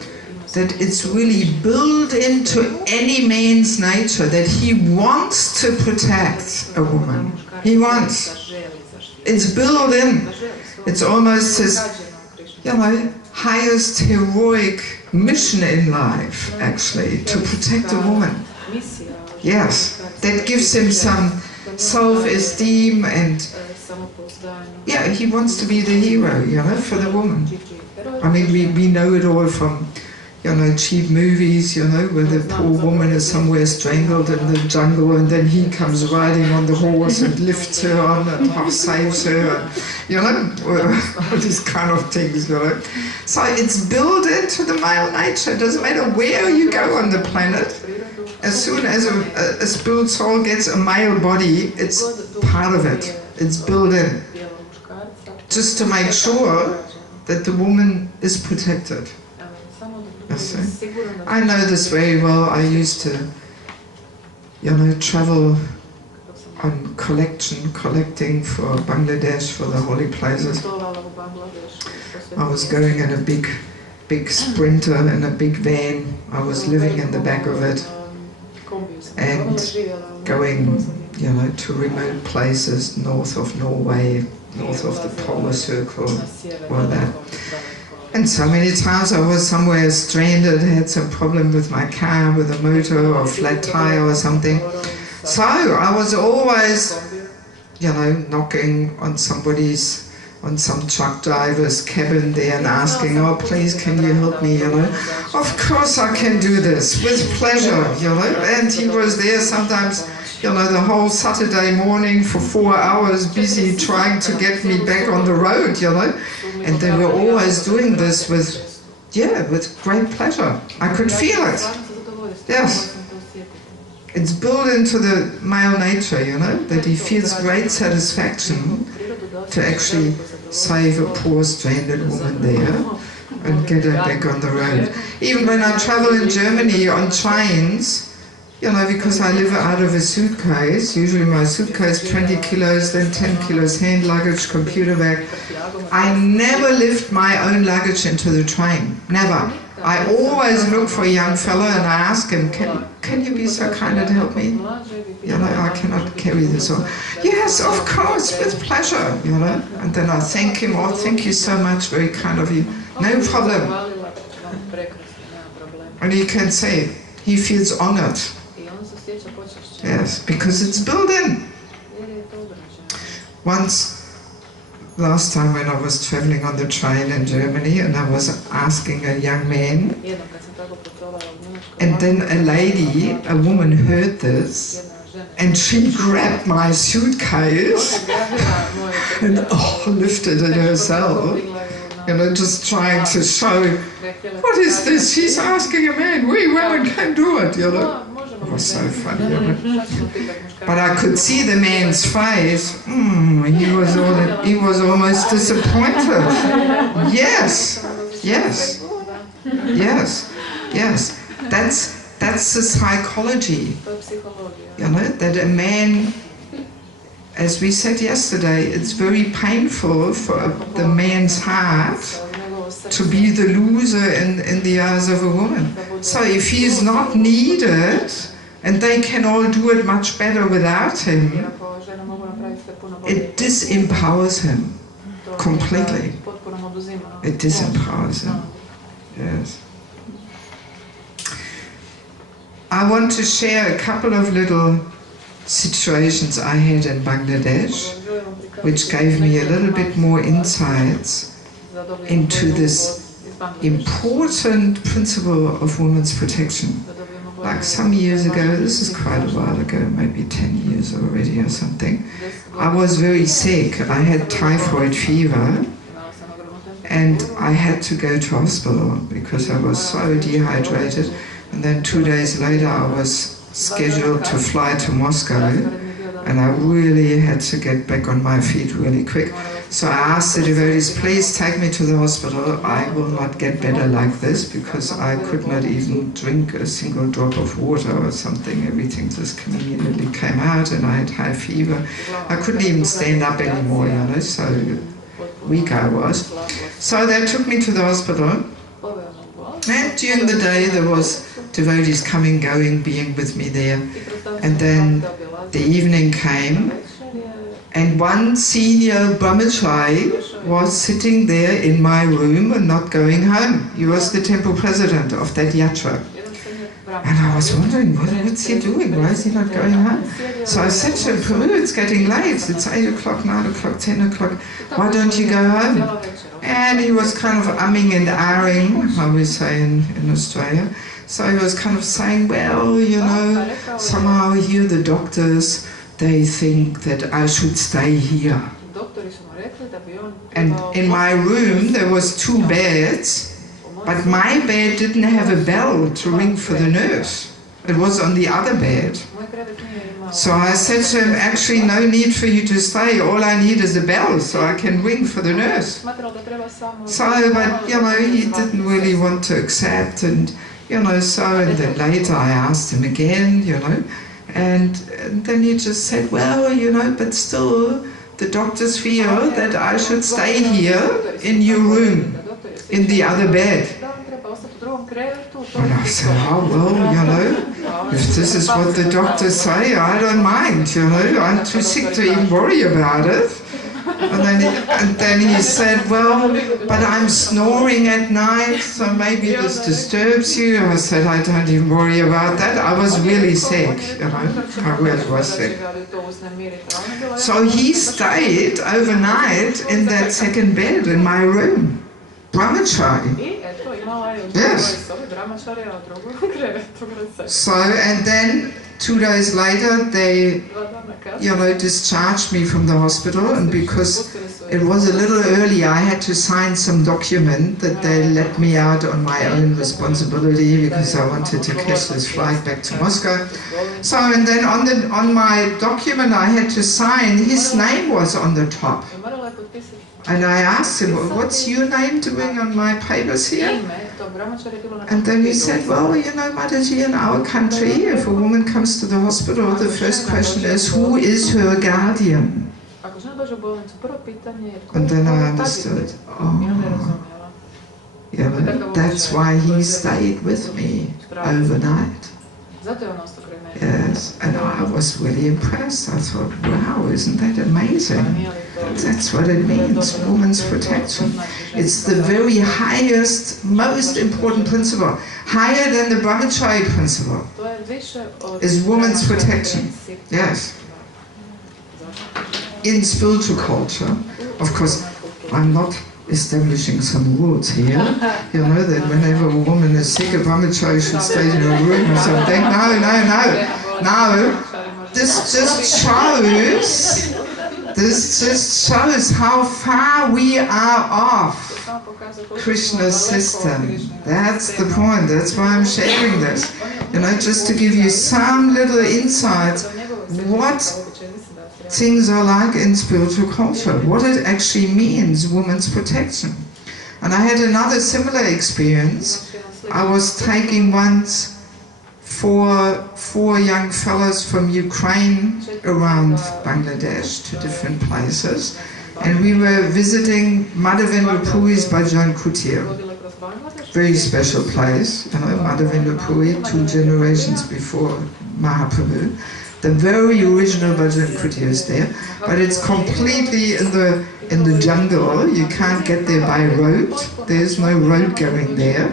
that it's really built into any man's nature that he wants to protect a woman. He wants. It's built in. It's almost his, you know, highest heroic mission in life, actually, to protect a woman. Yes, that gives him some self-esteem and, yeah, he wants to be the hero, you know, for the woman. I mean, we know it all from, you know, cheap movies, you know, where the poor woman is somewhere strangled in the jungle and then he comes riding on the horse and lifts her on and saves her, and, you know, all these kind of things, you know. So it's built into the male nature. It doesn't matter where you go on the planet. As soon as a spirit soul gets a male body, it's part of it. It's built in. Just to make sure that the woman is protected. I know this very well. I used to, you know, travel on collecting for Bangladesh, for the holy places. I was going in a big sprinter, in a big van. I was living in the back of it and going, you know, to remote places north of Norway, north of the polar circle, all that. And so many times I was somewhere stranded, had some problem with my car, with a motor or flat tire or something. So I was always, you know, knocking on some truck driver's cabin there and asking, oh, please, can you help me, you know? Of course I can do this, with pleasure, you know? And he was there sometimes, you know, the whole Saturday morning for 4 hours busy trying to get me back on the road, you know? And they were always doing this with, yeah, with great pleasure. I could feel it. Yes. It's built into the male nature, you know, that he feels great satisfaction to actually save a poor stranded woman there and get her back on the road. Even when I travel in Germany on trains, you know, because I live out of a suitcase, usually my suitcase 20 kilos, then 10 kilos hand luggage, computer bag. I never lift my own luggage into the train, never. I always look for a young fellow and I ask him, can you be so kind to help me? You know, I cannot carry this on. Yes, of course, with pleasure, you know. And then I thank him, oh, thank you so much, very kind of you. No problem. And he can say, he feels honored. Yes, because it's built in. Once, last time when I was traveling on the train in Germany and I was asking a young man, and then a lady, a woman heard this, and she grabbed my suitcase and lifted it herself, you know, just trying to show, what is this? She's asking a man, we women can do it, you know. It was so funny, you know. But I could see the man's face. He was almost disappointed. Yes, yes, yes, yes. That's the psychology. You know, that a man, as we said yesterday, it's very painful for the man's heart to be the loser in the eyes of a woman. So if he is not needed, and they can all do it much better without him, it disempowers him completely. It disempowers him. Yes. I want to share a couple of little situations I had in Bangladesh, which gave me a little bit more insights into this important principle of women's protection. Like some years ago, this is quite a while ago, maybe 10 years already or something, I was very sick. I had typhoid fever and I had to go to hospital because I was so dehydrated. And then 2 days later I was scheduled to fly to Moscow, and I really had to get back on my feet really quick. So I asked the devotees, please take me to the hospital. I will not get better like this, because I could not even drink a single drop of water or something. Everything just immediately came out, and I had high fever. I couldn't even stand up anymore, you know, so weak I was. So they took me to the hospital, and during the day there was devotees coming, going, being with me there. And then the evening came, and one senior brahmachari was sitting there in my room and not going home. He was the temple president of that yatra. And I was wondering, what's he doing? Why is he not going home? So I said to him, Peru, it's getting late. It's 8 o'clock, 9 o'clock, 10 o'clock. Why don't you go home? And he was kind of umming and ahhing, how we say in Australia. So he was kind of saying, well, you know, somehow here the doctors, they think that I should stay here. And in my room there was 2 beds, but my bed didn't have a bell to ring for the nurse. It was on the other bed. So I said to him, actually no need for you to stay, all I need is a bell so I can ring for the nurse. So, but you know, he didn't really want to accept, and you know, so, and then later I asked him again, you know, and then he just said, well, you know, but still the doctors feel that I should stay here in your room, in the other bed. And I said, oh, well, you know, if this is what the doctors say, I don't mind, you know, I'm too sick to even worry about it. And then he said, well, but I'm snoring at night, so maybe this disturbs you. I said, I don't even worry about that. I was really sick, you know, I really was sick. So he stayed overnight in that second bed in my room. Brahmachari. Yes. So, and then 2 days later they, you know, discharged me from the hospital, and because it was a little early I had to sign some document that they let me out on my own responsibility because I wanted to catch this flight back to Moscow. So, and then on my document I had to sign, his name was on the top. And I asked him, well, what's your name doing on my papers here? And then he said, well, you know, Mataji, in our country, if a woman comes to the hospital, the first question is, who is her guardian? And then I understood, oh, you know, that's why he stayed with me overnight. Yes, and I was really impressed. I thought, wow, isn't that amazing? That's what it means, women's protection. It's the very highest, most important principle, higher than the brahmachari principle, is women's protection. Yes. In spiritual culture, of course, I'm not establishing some rules here, you know, that whenever a woman is sick, a brahmachari should stay in her room or something. No, no, no. No, this just shows how far we are off Krishna's system. That's the point. That's why I'm sharing this. You know, just to give you some little insights what things are like in spiritual culture, what it actually means, women's protection. And I had another similar experience. I was taking once four young fellows from Ukraine around Bangladesh to different places, and we were visiting Madhavendra Puri's Bhajan Kutir. Very special place, you know, Madhavendra Puri, 2 generations before Mahaprabhu. The very original Bhajan Kutir is there, but it's completely in the jungle. You can't get there by road. There's no road going there.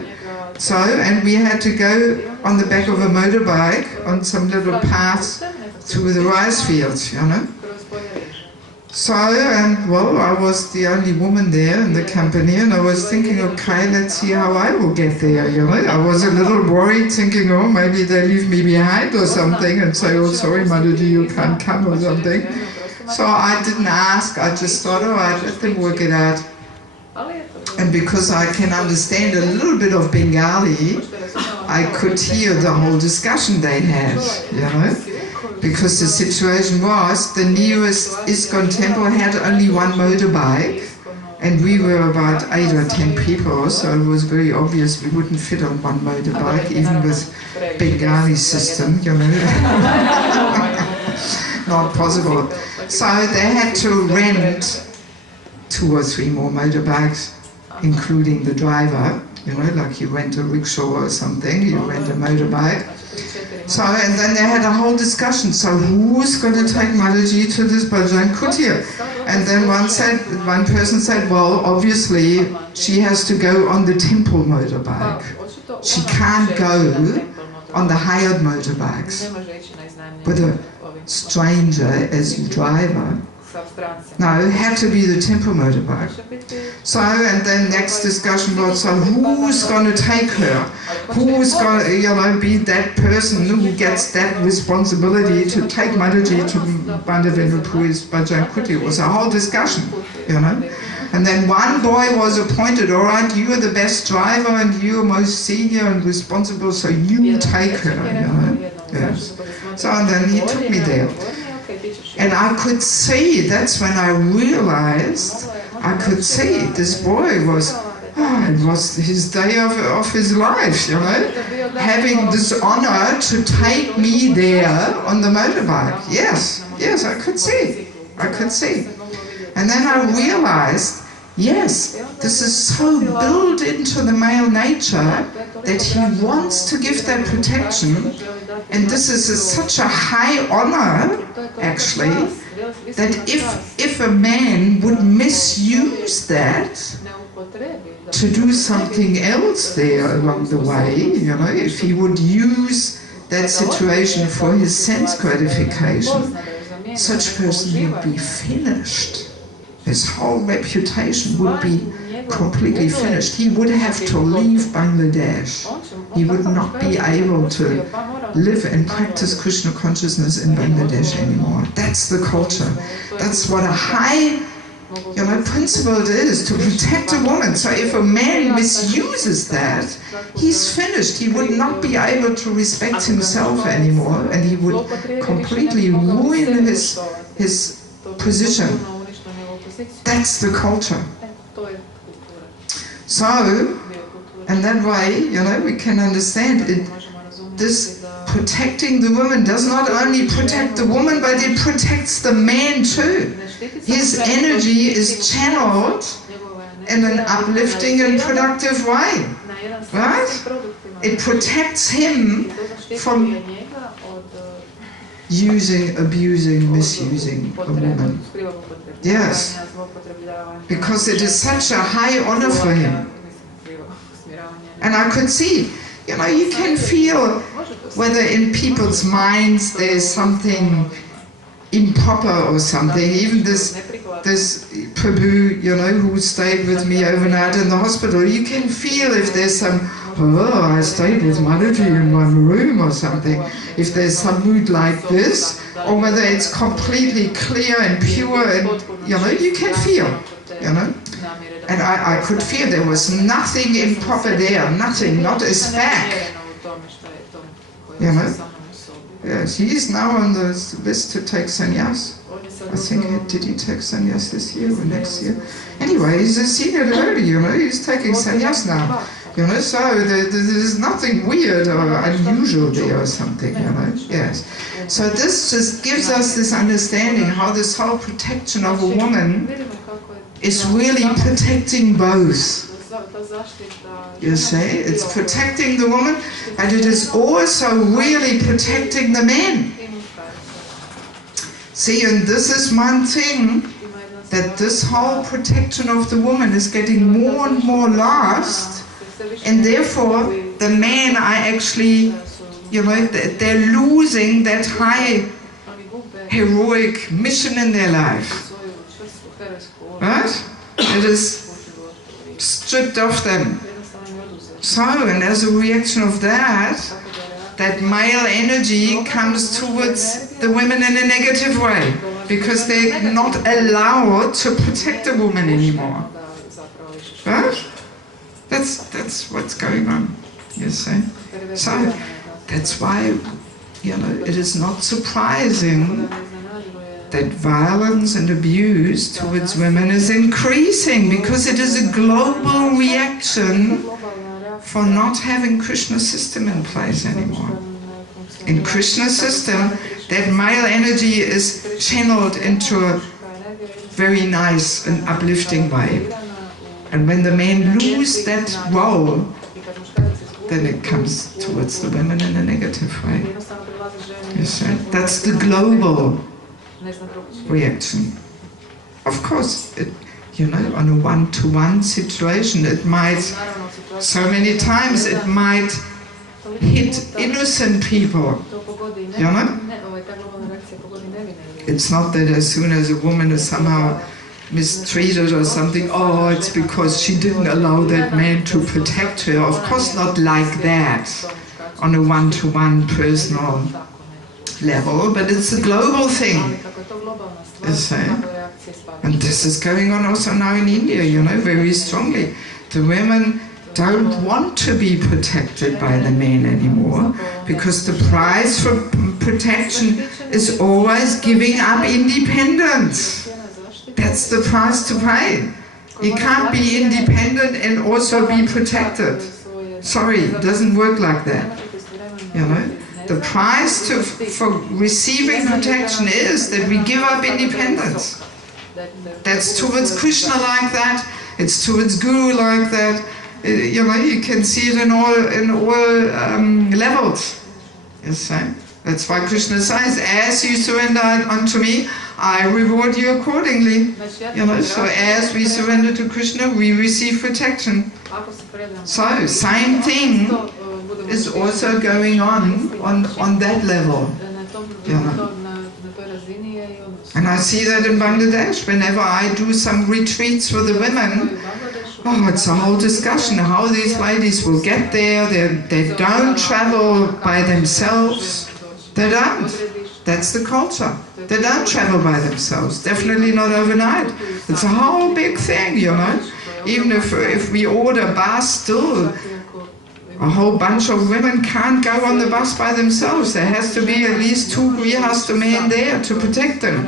So, and we had to go on the back of a motorbike on some little path through the rice fields, you know. So, and well, I was the only woman there in the company, and I was thinking, okay, let's see how I will get there, you know. I was a little worried, thinking, oh, maybe they leave me behind or something and say, oh, sorry, Mataji, you can't come or something. So I didn't ask, I just thought, all right, let them work it out. And because I can understand a little bit of Bengali, I could hear the whole discussion they had, you know. Because the situation was, the nearest ISKCON temple had only one motorbike, and we were about 8 or 10 people, so it was very obvious we wouldn't fit on one motorbike, even with Bengali system, you know. Not possible. So they had to rent 2 or 3 more motorbikes, including the driver, you know, like you rent a rickshaw or something, you rent a motorbike. So, and then they had a whole discussion, so who's going to take Mataji to this Bhajan Kutir? And then one person said, well, obviously she has to go on the temple motorbike. She can't go on the hired motorbikes with a stranger as your driver. No, it had to be the temple motorbike. So, and then next discussion was, so who's going to take her? Who's going to, you know, be that person who gets that responsibility to take Mataji to Bandhavendra-Puri's Bhajan Kutir? It was a whole discussion, you know. And then one boy was appointed, all right, you are the best driver and you are most senior and responsible, so you take her, you know. Yes. So, and then he took me there. And I could see, that's when I realized, I could see this boy was, it was his day of his life, you know, having this honor to take me there on the motorbike. Yes, yes, I could see. And then I realized, yes, this is so built into the male nature that he wants to give that protection. And this is such a high honor, actually, that if a man would misuse that to do something else there along the way, you know, if he would use that situation for his sense gratification, such a person would be finished. His whole reputation would be completely finished. He would have to leave Bangladesh. He would not be able to live and practice Krishna consciousness in Bangladesh anymore. That's the culture. That's what a high, you know, principle it is, to protect a woman. So if a man misuses that, he's finished. He would not be able to respect himself anymore, and he would completely ruin his position. That's the culture. So, and that way, you know, we can understand it. This protecting the woman does not only protect the woman, but it protects the man too. His energy is channeled in an uplifting and productive way, right? It protects him from using, abusing, misusing a woman. Yes, because it is such a high honor for him. And I could see, you know, you can feel whether in people's minds there's something improper or something. Even this Prabhu, you know, who stayed with me overnight in the hospital, you can feel if there's some, oh, I stayed with Mataji in one room or something. If there's some mood like this, or whether it's completely clear and pure, and, you know, you can feel, you know. And I could feel there was nothing improper there, nothing, not a speck, you know. Yes, he is now on the list to take sannyas. I think, did he take sannyas this year or next year? Anyway, he's a senior devotee, you know, he's taking sannyas now. You know, so there's nothing weird or unusual there or something, you know, yes. So this just gives us this understanding how this whole protection of a woman is really protecting both. You see, it's protecting the woman, but it is also really protecting the men. See, and this is one thing, that this whole protection of the woman is getting more and more lost, and therefore the men are actually, you know, they're losing that high heroic mission in their life. Right? It is stripped off them. So, and as a reaction of that, that male energy comes towards the women in a negative way, because they're not allowed to protect a woman anymore. Right? That's what's going on, you see. So, that's why, you know, it is not surprising that violence and abuse towards women is increasing, because it is a global reaction for not having Krishna's system in place anymore. In Krishna's system, that male energy is channeled into a very nice and uplifting way. And when the men lose that role, then it comes towards the women in a negative way. You see? That's the global reaction. Of course, you know, on a one-to-one situation, it might, so many times it might hit innocent people, you know? It's not that as soon as a woman is somehow mistreated or something, oh, it's because she didn't allow that man to protect her. Of course not like that, on a one-to-one personal level, but it's a global thing, you see. And this is going on also now in India, you know, very strongly. The women don't want to be protected by the men anymore, because the price for protection is always giving up independence. That's the price to pay. You can't be independent and also be protected. Sorry, it doesn't work like that. You know, the price for receiving protection is that we give up independence. That's towards Krishna like that. It's towards Guru like that. You know, you can see it in all levels. You see? That's why Krishna says, as you surrender unto me, I reward you accordingly. You know, so as we surrender to Krishna, we receive protection. So, same thing is also going on that level. You know. And I see that in Bangladesh, whenever I do some retreats for the women, oh, it's a whole discussion how these ladies will get there. They don't travel by themselves. They don't. That's the culture. They don't travel by themselves. Definitely not overnight. It's a whole big thing, you know. Even if we order bus, still a whole bunch of women can't go on the bus by themselves. There has to be at least 2 grihasta men there to protect them.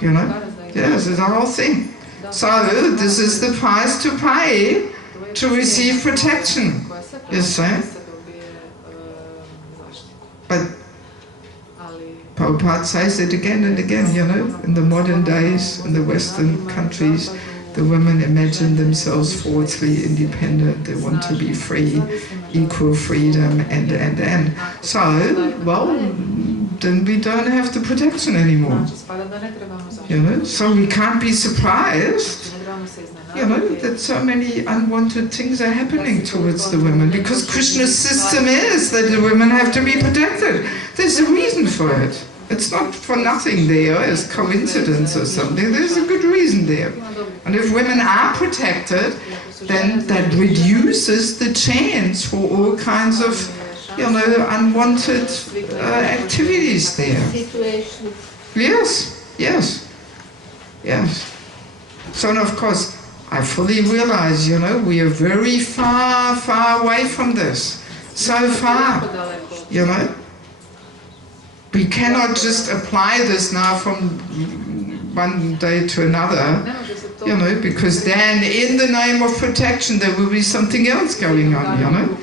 You know? Yes, it's a whole thing. So this is the price to pay to receive protection. You see? But Prabhupada says it again and again, you know, in the modern days, in the Western countries, the women imagine themselves falsely independent, they want to be free, equal freedom, and. So, well, then we don't have the protection anymore. You know, so we can't be surprised, you know, that so many unwanted things are happening towards the women, because Krishna's system is that the women have to be protected. There's a reason for it. It's not for nothing there as coincidence or something. There's a good reason there. And if women are protected, then that reduces the chance for all kinds of, you know, unwanted activities there. Yes, yes, yes. So, and of course, I fully realize, you know, we are very far, far away from this. So far, you know. We cannot just apply this now from one day to another, you know, because then in the name of protection there will be something else going on, you know.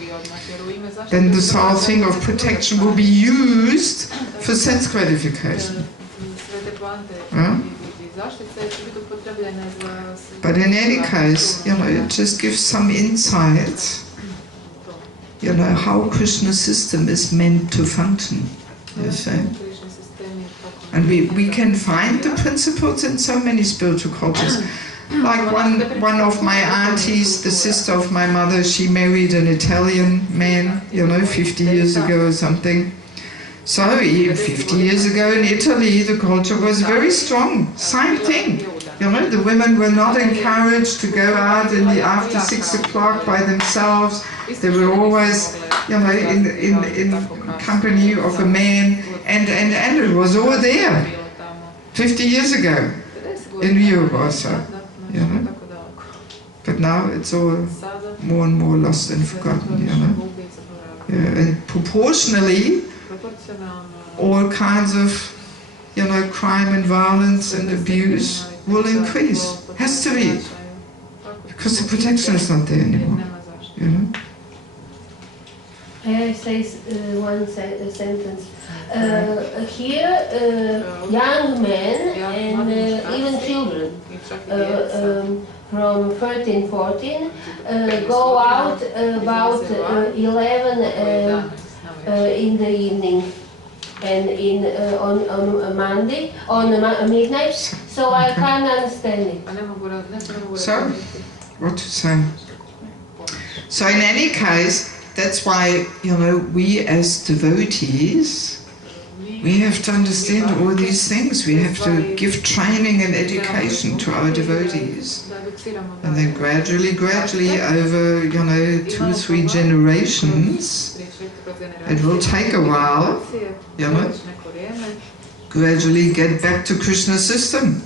Then this whole thing of protection will be used for sense gratification. But in any case, you know, it just gives some insight, you know, how Krishna's system is meant to function, you see. And we can find the principles in so many spiritual cultures. Like one of my aunties, the sister of my mother, she married an Italian man, you know, 50 years ago or something. So 50 years ago in Italy, the culture was very strong. Same thing. You know, the women were not encouraged to go out after 6 o'clock by themselves. They were always, you know, in company of a man, and it was all there 50 years ago in Europe also. You know? But now it's all more and more lost and forgotten, you know. Yeah, and proportionally, all kinds of, you know, crime and violence and abuse will increase. Has to be. Because the protection is not there anymore, you know. I say one sentence. Here, young men and even children from 13, 14 go out about 11 in the evening and on Monday, on midnight, so I can't understand it. So, what to say? So in any case, that's why, you know, we as devotees, we have to understand all these things. We have to give training and education to our devotees. And then gradually, over, you know, 2, 3 generations, it will take a while, you know, gradually get back to Krishna's system.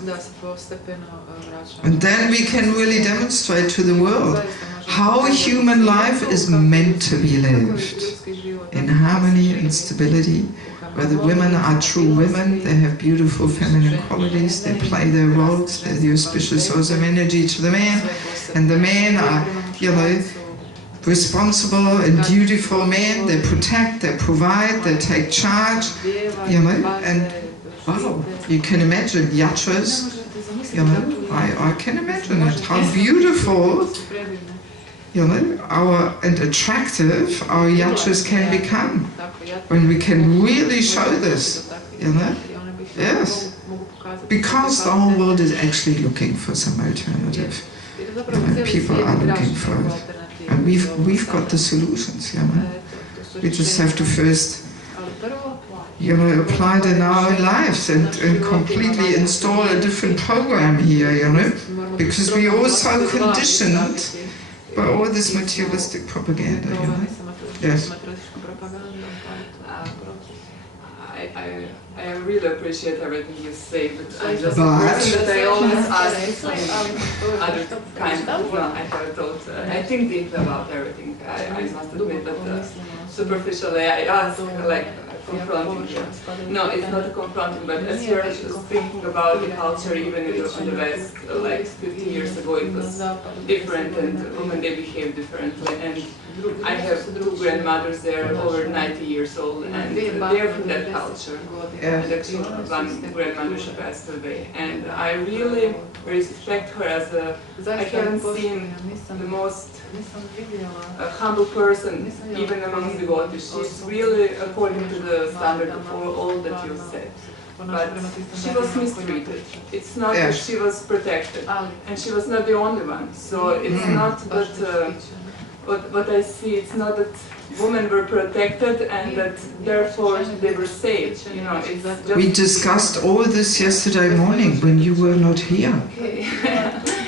And then we can really demonstrate to the world how human life is meant to be lived in harmony and stability, where the women are true women, they have beautiful feminine qualities, they play their roles, they're the auspicious source of energy to the man, and the men are, you know, responsible and dutiful men, they protect, they provide, they take charge, you know, and wow, you can imagine yatras, you know, I can imagine it, how beautiful, you know, and attractive our yatras can become when we can really show this, you know. Yes, because the whole world is actually looking for some alternative. You know, people are looking for it, and we've got the solutions. You know, we just have to first, you know, apply it in our own lives and completely install a different program here. You know, because we are all so conditioned by all this materialistic propaganda, you know? Yes. I really appreciate everything you say, but I'm just a person that I always ask other kind of, well, I have thought, I think deeply about everything, I must admit, but superficially I ask, like, confronting you. No, it's not confronting, but as you're thinking about the culture, even in the West, like 50 years ago, it was different, and women, they behave differently. And I have 2 grandmothers, they're over 90 years old, and they're from that culture. And actually, one grandmother, she passed away. And I really respect her as I haven't seen the most humble person, even among the devotees. She's really according to the standard of all that you said. But she was mistreated. It's not that she was protected, and she was not the only one. So it's not that, what I see, it's not that women were protected and that therefore they were saved. You know, it's just we discussed all this yesterday morning when you were not here.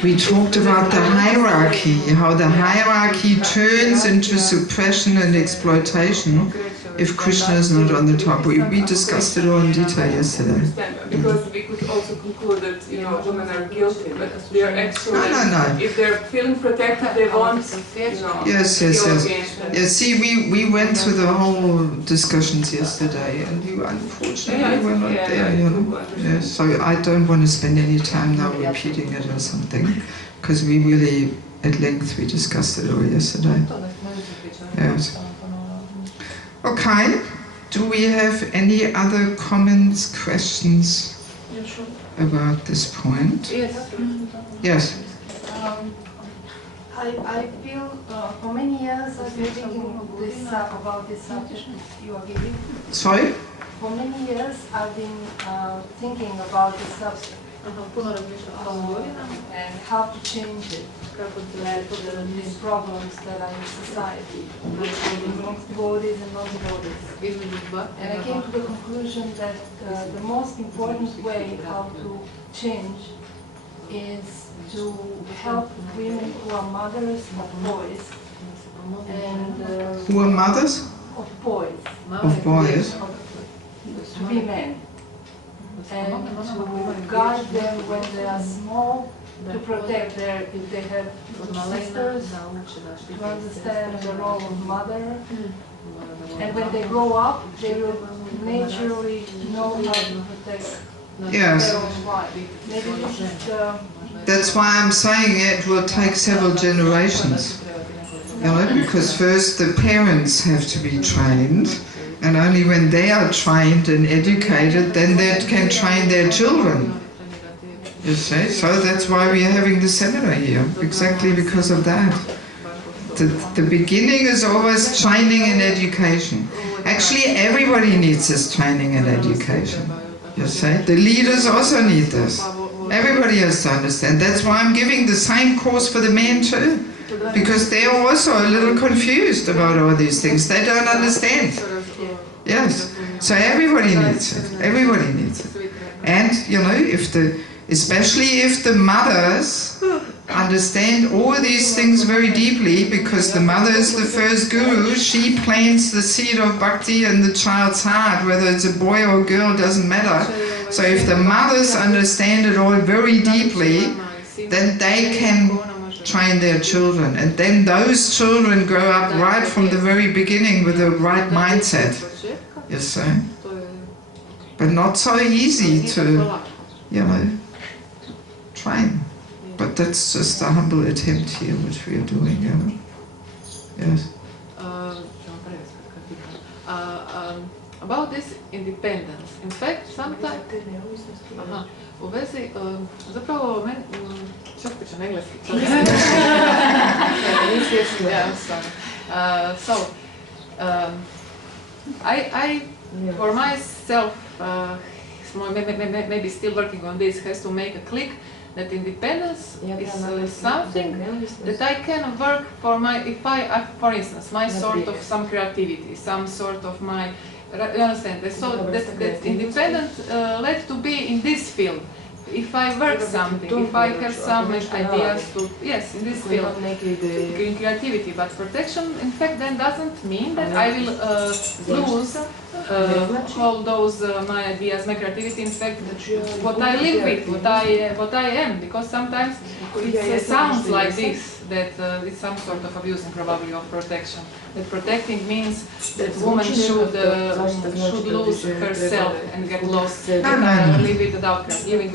We talked about the hierarchy, how the hierarchy turns into suppression and exploitation if Krishna is not on the top. We discussed it all in detail yesterday. Because we could also conclude that, you know, women are guilty, but they are actually, no. If they're feeling protected, they want, you know, yes. Yeah, see, we went through the whole discussions yesterday, and you unfortunately were not there, you know. Yeah, so I don't want to spend any time now repeating it or something, because we really, at length, we discussed it all yesterday. Yes. Okay, do we have any other comments, questions about this point? Yes. Yes. I feel for many years I've been thinking about this subject you are giving. Sorry? For many years I've been thinking about this subject and how to change it. These problems that are in society, amongst devotees and non-devotees. And I came to the conclusion that the most important way how to change is to help women who are mothers of boys and Who are mothers? of boys Of boys. to be men, and to guide them when they are small, to protect their, if they have sisters, to understand the role of mother, and when they grow up, they will naturally know how to protect Yes. their own wife. Maybe this is the That's why I'm saying it will take several generations. You know, because first the parents have to be trained, and only when they are trained and educated, then they can train their children. You see? So that's why we are having the seminar here, exactly because of that. The beginning is always training and education. Actually, everybody needs this training and education. You see? The leaders also need this. Everybody has to understand. That's why I'm giving the same course for the men too. Because they are also a little confused about all these things. They don't understand. Yes. So everybody needs it. Everybody needs it. And, you know, especially if the mothers understand all these things very deeply, because the mother is the first guru, she plants the seed of bhakti in the child's heart, whether it's a boy or a girl, doesn't matter. So if the mothers understand it all very deeply, then they can train their children, and then those children grow up right from the very beginning with the right mindset, you see. But not so easy to, you know, train. But that's just a humble attempt here, which we are doing, you know. Yes. About this independence, in fact, sometimes... u vezi, zapravo, čak pričam engleski. So, I, for myself, maybe still working on this, has to make a click that independence is something that I can work for if I, for instance, my sort of some creativity, some sort of my, you understand, that independent led to be in this field. If I work something, if I have some ideas to, yes, in this field, in creativity, but protection, in fact, then doesn't mean that I will lose all those my ideas, my creativity. In fact, what I live with, what I am, because sometimes it sounds like this, that it's some sort of abusing probably of protection. That protecting means that woman should lose herself and get lost, live without living